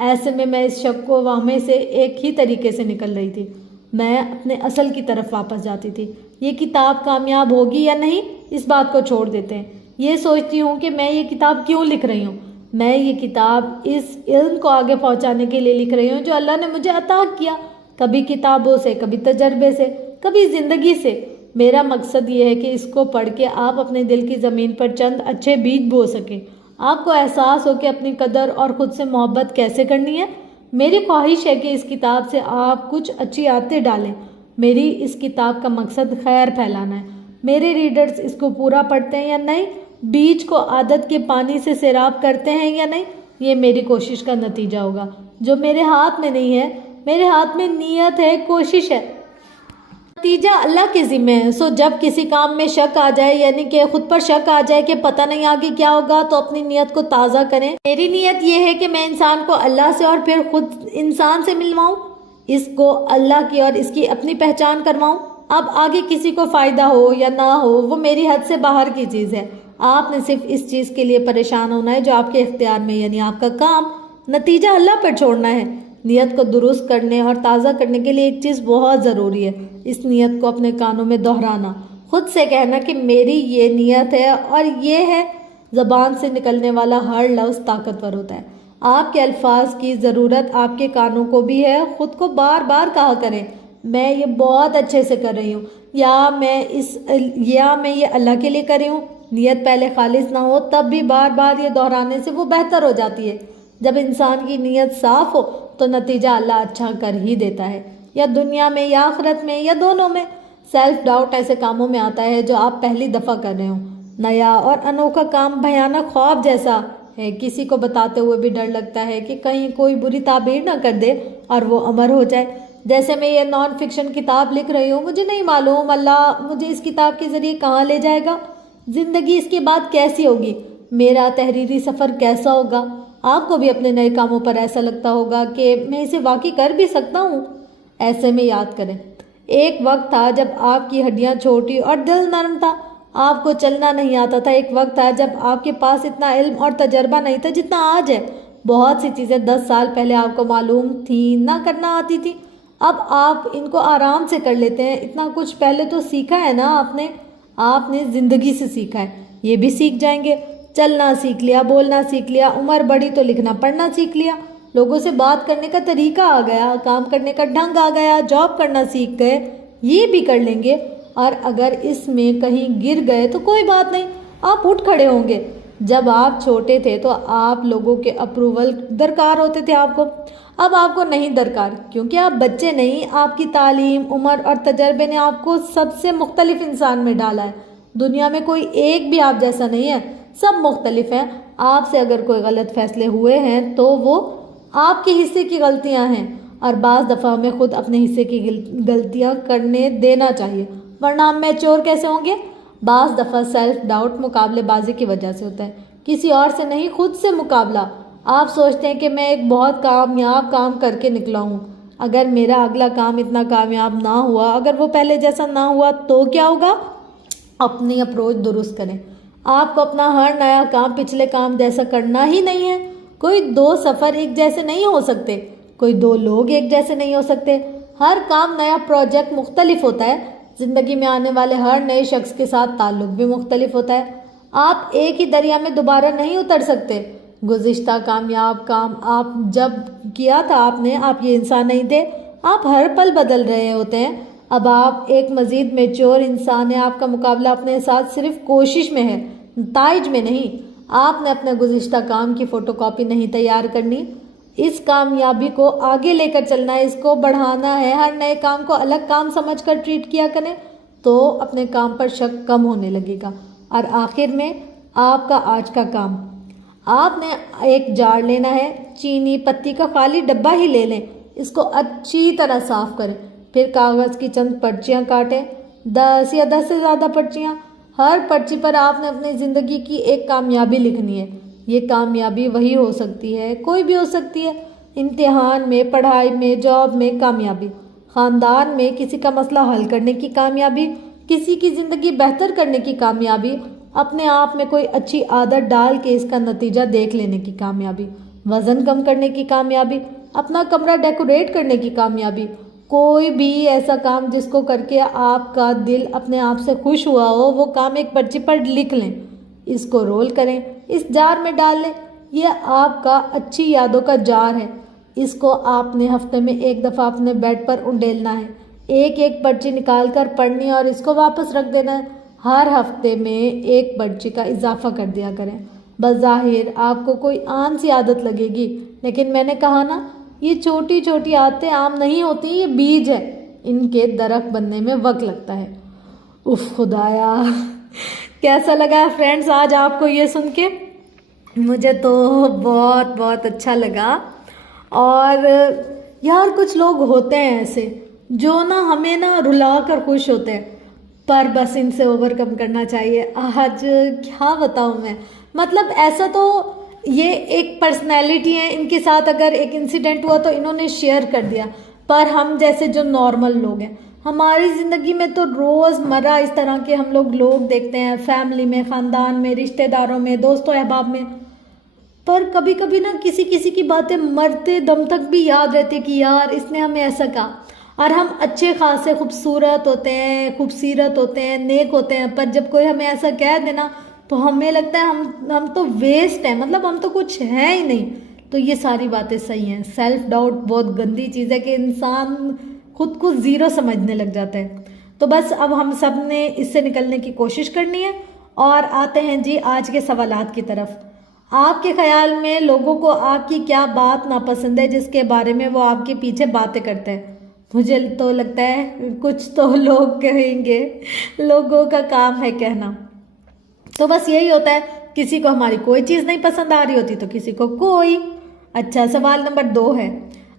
ایسے میں اس شک و وہمے سے ایک ہی طریقے سے نکل رہی تھی، میں اپنے اصل کی طرف واپس جاتی تھی۔ یہ کتاب کامیاب ہوگی یا نہیں، اس بات کو چھوڑ دیتے ہیں۔ یہ سوچتی ہوں کہ میں یہ کتاب کیوں لکھ رہی ہوں۔ میں یہ کتاب اس علم کو آگے پہنچانے کے لیے لکھ رہی ہوں جو اللہ نے مجھے عطا کیا، کبھی کتابوں سے، کبھی تجربے سے، کبھی زندگی سے۔ میرا مقصد یہ ہے کہ اس کو پڑھ کے آپ اپنے دل کی زمین پر چند اچھے بیج بو سکیں، آپ کو احساس ہو کہ اپنی قدر اور خود سے محبت کیسے کرنی ہے۔ میری خواہش ہے کہ اس کتاب سے آپ کچھ اچھی عادتیں ڈالیں۔ میری اس کتاب کا مقصد خیر پھیلانا ہے۔ میرے ریڈرز اس کو پورا پڑھتے ہیں یا نہیں، بیج کو عادت کے پانی سے سیراب کرتے ہیں یا نہیں، یہ میری کوشش کا نتیجہ ہوگا، جو میرے ہاتھ میں نہیں ہے۔ میرے ہاتھ میں نیت ہے، کوشش ہے، نتیجہ اللہ کے ذمہ ہے۔ سو جب کسی کام میں شک آ جائے، یعنی کہ خود پر شک آ جائے کہ پتہ نہیں آگے کیا ہوگا، تو اپنی نیت کو تازہ کریں۔ میری نیت یہ ہے کہ میں انسان کو اللہ سے اور پھر خود انسان سے ملواؤں، اس کو اللہ کی اور اس کی اپنی پہچان کرواؤں۔ اب آگے کسی کو فائدہ ہو یا نہ ہو، وہ میری حد سے باہر کی چیز ہے۔ آپ نے صرف اس چیز کے لیے پریشان ہونا ہے جو آپ کے اختیار میں، یعنی آپ کا کام۔ نتیجہ اللہ پر چھوڑنا ہے۔ نیت کو درست کرنے اور تازہ کرنے کے لیے ایک چیز بہت ضروری ہے، اس نیت کو اپنے کانوں میں دہرانا، خود سے کہنا کہ میری یہ نیت ہے اور یہ ہے۔ زبان سے نکلنے والا ہر لفظ طاقتور ہوتا ہے۔ آپ کے الفاظ کی ضرورت آپ کے کانوں کو بھی ہے۔ خود کو بار بار کہا کریں، میں یہ بہت اچھے سے کر رہی ہوں، یا میں یہ اللہ کے لیے کر رہی ہوں۔ نیت پہلے خالص نہ ہو تب بھی بار بار یہ دہرانے سے وہ بہتر ہو جاتی ہے۔ جب انسان کی نیت صاف ہو تو نتیجہ اللہ اچھا کر ہی دیتا ہے، یا دنیا میں یا آخرت میں یا دونوں میں۔ سیلف ڈاؤٹ ایسے کاموں میں آتا ہے جو آپ پہلی دفعہ کر رہے ہوں۔ نیا اور انوکھا کام بھیانک خواب جیسا ہے، کسی کو بتاتے ہوئے بھی ڈر لگتا ہے کہ کہیں کوئی بری تعبیر نہ کر دے اور وہ امر ہو جائے۔ جیسے میں یہ نان فکشن کتاب لکھ رہی ہوں، مجھے نہیں معلوم اللہ مجھے اس کتاب کے ذریعے کہاں لے جائے گا، زندگی اس کے بعد کیسی ہوگی، میرا تحریری سفر کیسا ہوگا۔ آپ کو بھی اپنے نئے کاموں پر ایسا لگتا ہوگا کہ میں اسے واقعی کر بھی سکتا ہوں۔ ایسے میں یاد کریں، ایک وقت تھا جب آپ کی ہڈیاں چھوٹی اور دل نرم تھا، آپ کو چلنا نہیں آتا تھا۔ ایک وقت تھا جب آپ کے پاس اتنا علم اور تجربہ نہیں تھا جتنا آج ہے۔ بہت سی چیزیں 10 سال پہلے آپ کو معلوم تھیں، نہ کرنا آتی تھی، اب آپ ان کو آرام سے کر لیتے ہیں۔ اتنا کچھ پہلے تو سیکھا ہے نا آپ نے زندگی سے سیکھا ہے، یہ بھی سیکھ جائیں گے۔ چلنا سیکھ لیا، بولنا سیکھ لیا، عمر بڑھی تو لکھنا پڑھنا سیکھ لیا، لوگوں سے بات کرنے کا طریقہ آ گیا، کام کرنے کا ڈھنگ آ گیا، جاب کرنا سیکھ گئے، یہ بھی کر لیں گے۔ اور اگر اس میں کہیں گر گئے تو کوئی بات نہیں، آپ اٹھ کھڑے ہوں گے۔ جب آپ چھوٹے تھے تو آپ لوگوں کے اپروول درکار ہوتے تھے آپ کو، اب آپ کو نہیں درکار، کیونکہ آپ بچے نہیں۔ آپ کی تعلیم، عمر اور تجربے نے آپ کو سب سے مختلف انسان میں ڈالا ہے۔ دنیا میں کوئی ایک بھی آپ جیسا نہیں ہے، سب مختلف ہیں۔ آپ سے اگر کوئی غلط فیصلے ہوئے ہیں تو وہ آپ کے حصے کی غلطیاں ہیں، اور بعض دفعہ ہمیں خود اپنے حصے کی غلطیاں کرنے دینا چاہیے، ورنہ ہم میچور کیسے ہوں گے؟ بعض دفعہ سیلف ڈاؤٹ مقابلے بازی کی وجہ سے ہوتا ہے، کسی اور سے نہیں، خود سے مقابلہ۔ آپ سوچتے ہیں کہ میں ایک بہت کامیاب کام کر کے نکلا ہوں، اگر میرا اگلا کام اتنا کامیاب نہ ہوا، اگر وہ پہلے جیسا نہ ہوا تو کیا ہوگا؟ اپنی اپروچ درست کریں۔ آپ کو اپنا ہر نیا کام پچھلے کام جیسا کرنا ہی نہیں ہے۔ کوئی دو سفر ایک جیسے نہیں ہو سکتے، کوئی دو لوگ ایک جیسے نہیں ہو سکتے، ہر کام نیا پروجیکٹ مختلف ہوتا ہے، زندگی میں آنے والے ہر نئے شخص کے ساتھ تعلق بھی مختلف ہوتا ہے۔ آپ ایک ہی دریا میں دوبارہ نہیں اتر سکتے۔ گزشتہ کامیاب کام آپ جب کیا تھا آپ یہ انسان نہیں تھے، آپ ہر پل بدل رہے ہوتے ہیں۔ اب آپ ایک مزید میچور انسان ہیں۔ آپ کا مقابلہ اپنے ساتھ صرف کوشش میں ہے، نتائج میں نہیں۔ آپ نے اپنے گزشتہ کام کی فوٹو کاپی نہیں تیار کرنی، اس کامیابی کو آگے لے کر چلنا ہے، اس کو بڑھانا ہے۔ ہر نئے کام کو الگ کام سمجھ کر ٹریٹ کیا کریں تو اپنے کام پر شک کم ہونے لگے گا۔ اور آخر میں آپ کا آج کا کام، آپ نے ایک جار لینا ہے، چینی پتی کا خالی ڈبہ ہی لے لیں، اس کو اچھی طرح صاف کریں، پھر کاغذ کی چند پرچیاں کاٹیں، 10 یا 10 سے زیادہ پرچیاں۔ ہر پرچی پر آپ نے اپنی زندگی کی ایک کامیابی لکھنی ہے۔ یہ کامیابی وہی ہو سکتی ہے، کوئی بھی ہو سکتی ہے، امتحان میں، پڑھائی میں، جاب میں کامیابی، خاندان میں کسی کا مسئلہ حل کرنے کی کامیابی، کسی کی زندگی بہتر کرنے کی کامیابی، اپنے آپ میں کوئی اچھی عادت ڈال کے اس کا نتیجہ دیکھ لینے کی کامیابی، وزن کم کرنے کی کامیابی، اپنا کمرہ ڈیکوریٹ کرنے کی کامیابی، کوئی بھی ایسا کام جس کو کر کے آپ کا دل اپنے آپ سے خوش ہوا ہو، وہ کام ایک پرچی پر لکھ لیں، اس کو رول کریں، اس جار میں ڈال لیں۔ یہ آپ کا اچھی یادوں کا جار ہے۔ اس کو آپ نے ہفتے میں ایک دفعہ اپنے بیڈ پر انڈیلنا ہے، ایک ایک پرچی نکال کر پڑھنی اور اس کو واپس رکھ دینا ہے۔ ہر ہفتے میں ایک پرچی کا اضافہ کر دیا کریں۔ بظاہر آپ کو کوئی عام سی عادت لگے گی، لیکن میں نے کہا نا، یہ چھوٹی چھوٹی عادتیں عام نہیں ہوتی، یہ بیج ہے، ان کے درخت بننے میں وقت لگتا ہے۔ اف خدایا، کیسا لگا فرینڈز آج آپ کو یہ سن کے؟ مجھے تو بہت بہت اچھا لگا۔ اور یار کچھ لوگ ہوتے ہیں ایسے جو ہمیں رلا کر خوش ہوتے ہیں، پر بس ان سے اوور کم کرنا چاہیے۔ آج کیا بتاؤں میں، مطلب ایسا تو یہ ایک پرسنالٹی ہے، ان کے ساتھ اگر ایک انسیڈنٹ ہوا تو انہوں نے شیئر کر دیا، پر ہم جیسے جو نارمل لوگ ہیں، ہماری زندگی میں تو روز مرہ اس طرح کے ہم لوگ دیکھتے ہیں، فیملی میں، خاندان میں، رشتہ داروں میں، دوستوں احباب میں، پر کبھی کبھی کسی کی باتیں مرتے دم تک بھی یاد رہتی کہ یار اس نے ہمیں ایسا کہا، اور ہم اچھے خاصے خوبصورت ہوتے ہیں، خوبصیرت ہوتے ہیں، نیک ہوتے ہیں، پر جب کوئی ہمیں ایسا کہہ دینا تو ہمیں لگتا ہے ہم تو ویسٹ ہیں، مطلب ہم تو کچھ ہے ہی نہیں۔ تو یہ ساری باتیں صحیح ہیں۔ سیلف ڈاؤٹ بہت گندی چیز ہے کہ انسان خود کو زیرو سمجھنے لگ جاتا ہے۔ تو بس اب ہم سب نے اس سے نکلنے کی کوشش کرنی ہے۔ اور آتے ہیں جی آج کے سوالات کی طرف۔ آپ کے خیال میں لوگوں کو آپ کی کیا بات ناپسند ہے جس کے بارے میں وہ آپ کے پیچھے باتیں کرتے ہیں؟ مجھے تو لگتا ہے کچھ تو لوگ کہیں گے لوگوں کا کام ہے کہنا۔ تو بس یہی ہوتا ہے، کسی کو ہماری کوئی چیز نہیں پسند آ رہی ہوتی تو کسی کو کوئی۔ اچھا، سوال نمبر 2 ہے،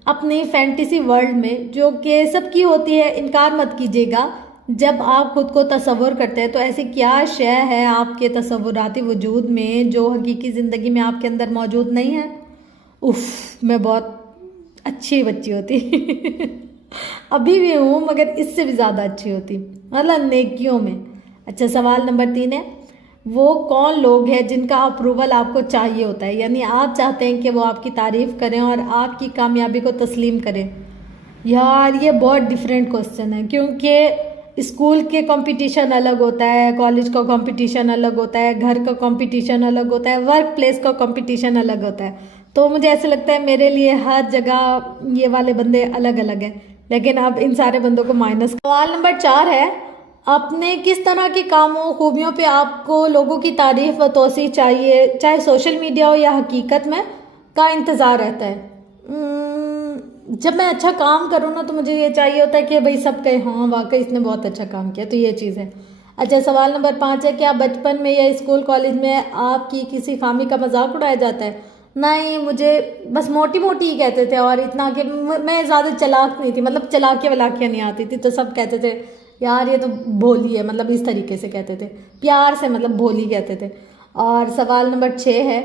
اپنی فینٹیسی ورلڈ میں جو کہ سب کی ہوتی ہے، انکار مت کیجیے گا، جب آپ خود کو تصور کرتے ہیں تو ایسی کیا شے ہے آپ کے تصوراتی وجود میں جو حقیقی زندگی میں آپ کے اندر موجود نہیں ہے؟ میں بہت اچھی بچی ہوتی ابھی بھی ہوں، مگر اس سے بھی زیادہ اچھی ہوتی، مطلب نیکیوں میں۔ اچھا، سوال نمبر 3 ہے، وہ کون لوگ ہیں جن کا اپروول آپ کو چاہیے ہوتا ہے، یعنی آپ چاہتے ہیں کہ وہ آپ کی تعریف کریں اور آپ کی کامیابی کو تسلیم کریں؟ یار یہ بہت ڈیفرنٹ کوسچن ہے، کیونکہ اسکول کے کمپٹیشن الگ ہوتا ہے، کالج کا کمپٹیشن الگ ہوتا ہے، گھر کا کمپٹیشن الگ ہوتا ہے، ورک پلیس کا کمپٹیشن الگ ہوتا ہے۔ تو مجھے ایسے لگتا ہے میرے لیے ہر جگہ یہ والے بندے الگ الگ ہیں، لیکن اب ان سارے بندوں کو مائنس۔ سوال نمبر 4 ہے، اپنے کس طرح کے کاموں خوبیوں پہ آپ کو لوگوں کی تعریف و توصیح چاہیے، چاہے سوشل میڈیا ہو یا حقیقت میں، کا انتظار رہتا ہے؟ جب میں اچھا کام کروں نا تو مجھے یہ چاہیے ہوتا ہے کہ بھئی سب کہیں ہاں واقعی اس نے بہت اچھا کام کیا، تو یہ چیز ہے۔ اچھا، سوال نمبر 5 ہے، کیا بچپن میں یا اسکول کالج میں آپ کی کسی خامی کا مذاق اڑایا جاتا ہے؟ نہیں، مجھے بس موٹی موٹی ہی کہتے تھے، اور اتنا کہ میں زیادہ چلاک نہیں تھی، مطلب چلاکیاں ولاکیاں نہیں آتی تھی، تو سب کہتے تھے یار یہ تو بھولی ہے، مطلب اس طریقے سے کہتے تھے، پیار سے، مطلب بھولی کہتے تھے۔ اور سوال نمبر 6 ہے،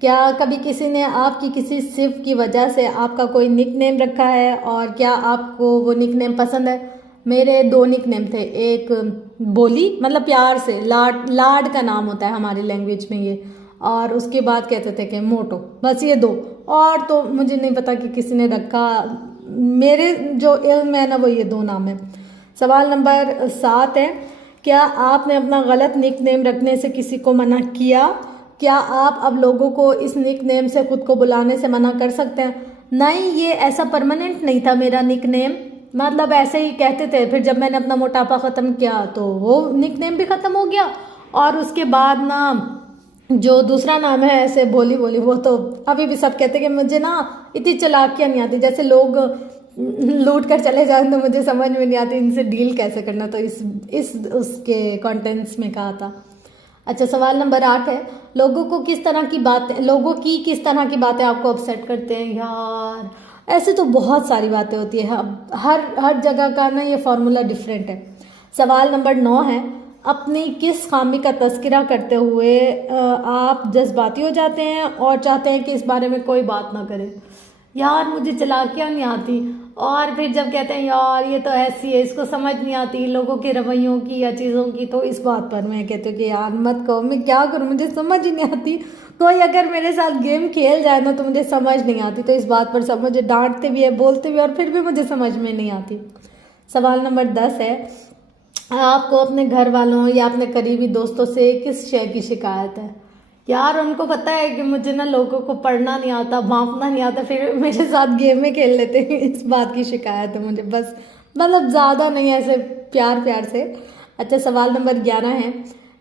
کیا کبھی کسی نے آپ کی کسی صفت کی وجہ سے آپ کا کوئی نک نیم رکھا ہے اور کیا آپ کو وہ نک نیم پسند ہے؟ میرے 2 نک نیم تھے، ایک بولی مطلب پیار سے لاڈ کا نام ہوتا ہے ہماری لینگویج میں یہ، اور اس کے بعد کہتے تھے کہ موٹو، بس یہ 2، اور تو مجھے نہیں پتا کہ کسی نے رکھا، میرے جو علم ہے نا وہ یہ 2 نام ہیں۔ سوال نمبر 7 ہے، کیا آپ نے اپنا غلط نک نیم رکھنے سے کسی کو منع کیا؟ کیا آپ اب لوگوں کو اس نک نیم سے خود کو بلانے سے منع کر سکتے ہیں؟ نہیں، یہ ایسا پرماننٹ نہیں تھا میرا نک نیم، مطلب ایسے ہی کہتے تھے، پھر جب میں نے اپنا موٹاپا ختم کیا تو وہ نک نیم بھی ختم ہو گیا، اور اس کے بعد نا جو دوسرا نام ہے ایسے بولی وہ تو ابھی بھی سب کہتے ہیں کہ مجھے نا اتنی چالاکیاں نہیں آتی، جیسے لوگ لوٹ کر چلے جائیں تو مجھے سمجھ میں نہیں آتی ان سے ڈیل کیسے کرنا، تو اس کے کانٹینٹس میں کہا تھا۔ اچھا، سوال نمبر 8 ہے، لوگوں کی کس طرح کی باتیں آپ کو اپسیٹ کرتے ہیں؟ یار ایسے تو بہت ساری باتیں ہوتی ہیں، ہر جگہ کا نا یہ فارمولا ڈیفرنٹ ہے۔ سوال نمبر 9 ہے، اپنی کس خامی کا تذکرہ کرتے ہوئے آپ جذباتی ہو جاتے ہیں اور چاہتے ہیں کہ اس بارے میں کوئی بات نہ کرے؟ یار مجھے چالاکیاں نہیں آتی، اور پھر جب کہتے ہیں یار یہ تو ایسی ہے، اس کو سمجھ نہیں آتی لوگوں کے رویوں کی یا چیزوں کی، تو اس بات پر میں کہتی ہوں کہ یار مت کہو، میں کیا کروں، مجھے سمجھ ہی نہیں آتی، کوئی اگر میرے ساتھ گیم کھیل جائے نا تو مجھے سمجھ نہیں آتی، تو اس بات پر سب مجھے ڈانٹتے بھی ہے، بولتے بھی، اور پھر بھی مجھے سمجھ میں نہیں آتی۔ سوال نمبر 10 ہے، آپ کو اپنے گھر والوں یا اپنے قریبی دوستوں سے کس شے کی شکایت ہے؟ یار ان کو پتہ ہے کہ مجھے نا لوگوں کو پڑھنا نہیں آتا، بھانپنا نہیں آتا، پھر میرے ساتھ گیمیں کھیل لیتے ہیں، اس بات کی شکایت ہے مجھے، بس مطلب زیادہ نہیں، ایسے پیار سے۔ اچھا، سوال نمبر 11 ہے،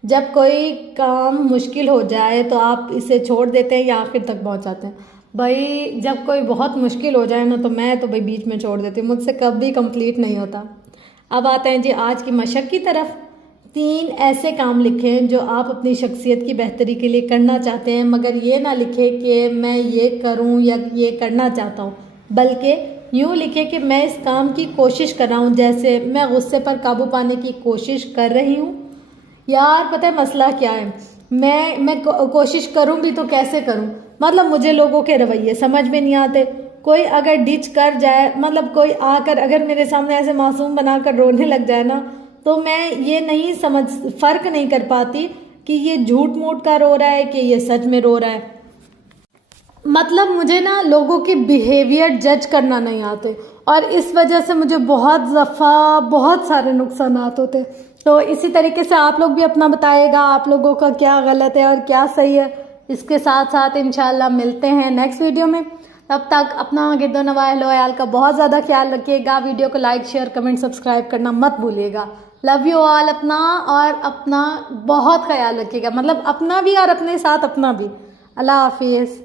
جب کوئی کام مشکل ہو جائے تو آپ اسے چھوڑ دیتے ہیں یا آخر تک پہنچاتے ہیں؟ بھائی جب کوئی بہت مشکل ہو جائے نا تو میں تو بھائی بیچ میں چھوڑ دیتی ہوں، مجھ سے کبھی کمپلیٹ نہیں ہوتا۔ اب آتے ہیں جی آج کی مشق کی طرف۔ 3 ایسے کام لکھیں جو آپ اپنی شخصیت کی بہتری کے لیے کرنا چاہتے ہیں، مگر یہ نہ لکھیں کہ میں یہ کروں یا یہ کرنا چاہتا ہوں، بلکہ یوں لکھیں کہ میں اس کام کی کوشش کر رہا ہوں، جیسے میں غصے پر قابو پانے کی کوشش کر رہی ہوں۔ یار پتہ ہے مسئلہ کیا ہے، میں کوشش کروں بھی تو کیسے کروں، مطلب مجھے لوگوں کے رویے سمجھ میں نہیں آتے، کوئی اگر ڈچ کر جائے، مطلب کوئی آ کر اگر میرے سامنے ایسے معصوم بنا کر رونے لگ جائے نا تو میں یہ نہیں فرق نہیں کر پاتی کہ یہ جھوٹ موٹ کا رو رہا ہے کہ یہ سچ میں رو رہا ہے، مطلب مجھے نا لوگوں کی بیہیویئر جج کرنا نہیں آتے، اور اس وجہ سے مجھے بہت سارے نقصانات ہوتے۔ تو اسی طریقے سے آپ لوگ بھی اپنا بتائے گا آپ لوگوں کا کیا غلط ہے اور کیا صحیح ہے، اس کے ساتھ ساتھ انشاءاللہ ملتے ہیں نیکسٹ ویڈیو میں، تب تک اپنا گرد و نواح اہل و عیال کا بہت زیادہ خیال رکھیے گا، ویڈیو کو لائک شیئر کمنٹ سبسکرائب کرنا مت بھولیے گا، لو یو آل، اپنا بہت خیال رکھیے گا، مطلب اپنا بھی اور اپنے ساتھ اپنا بھی۔ اللہ حافظ۔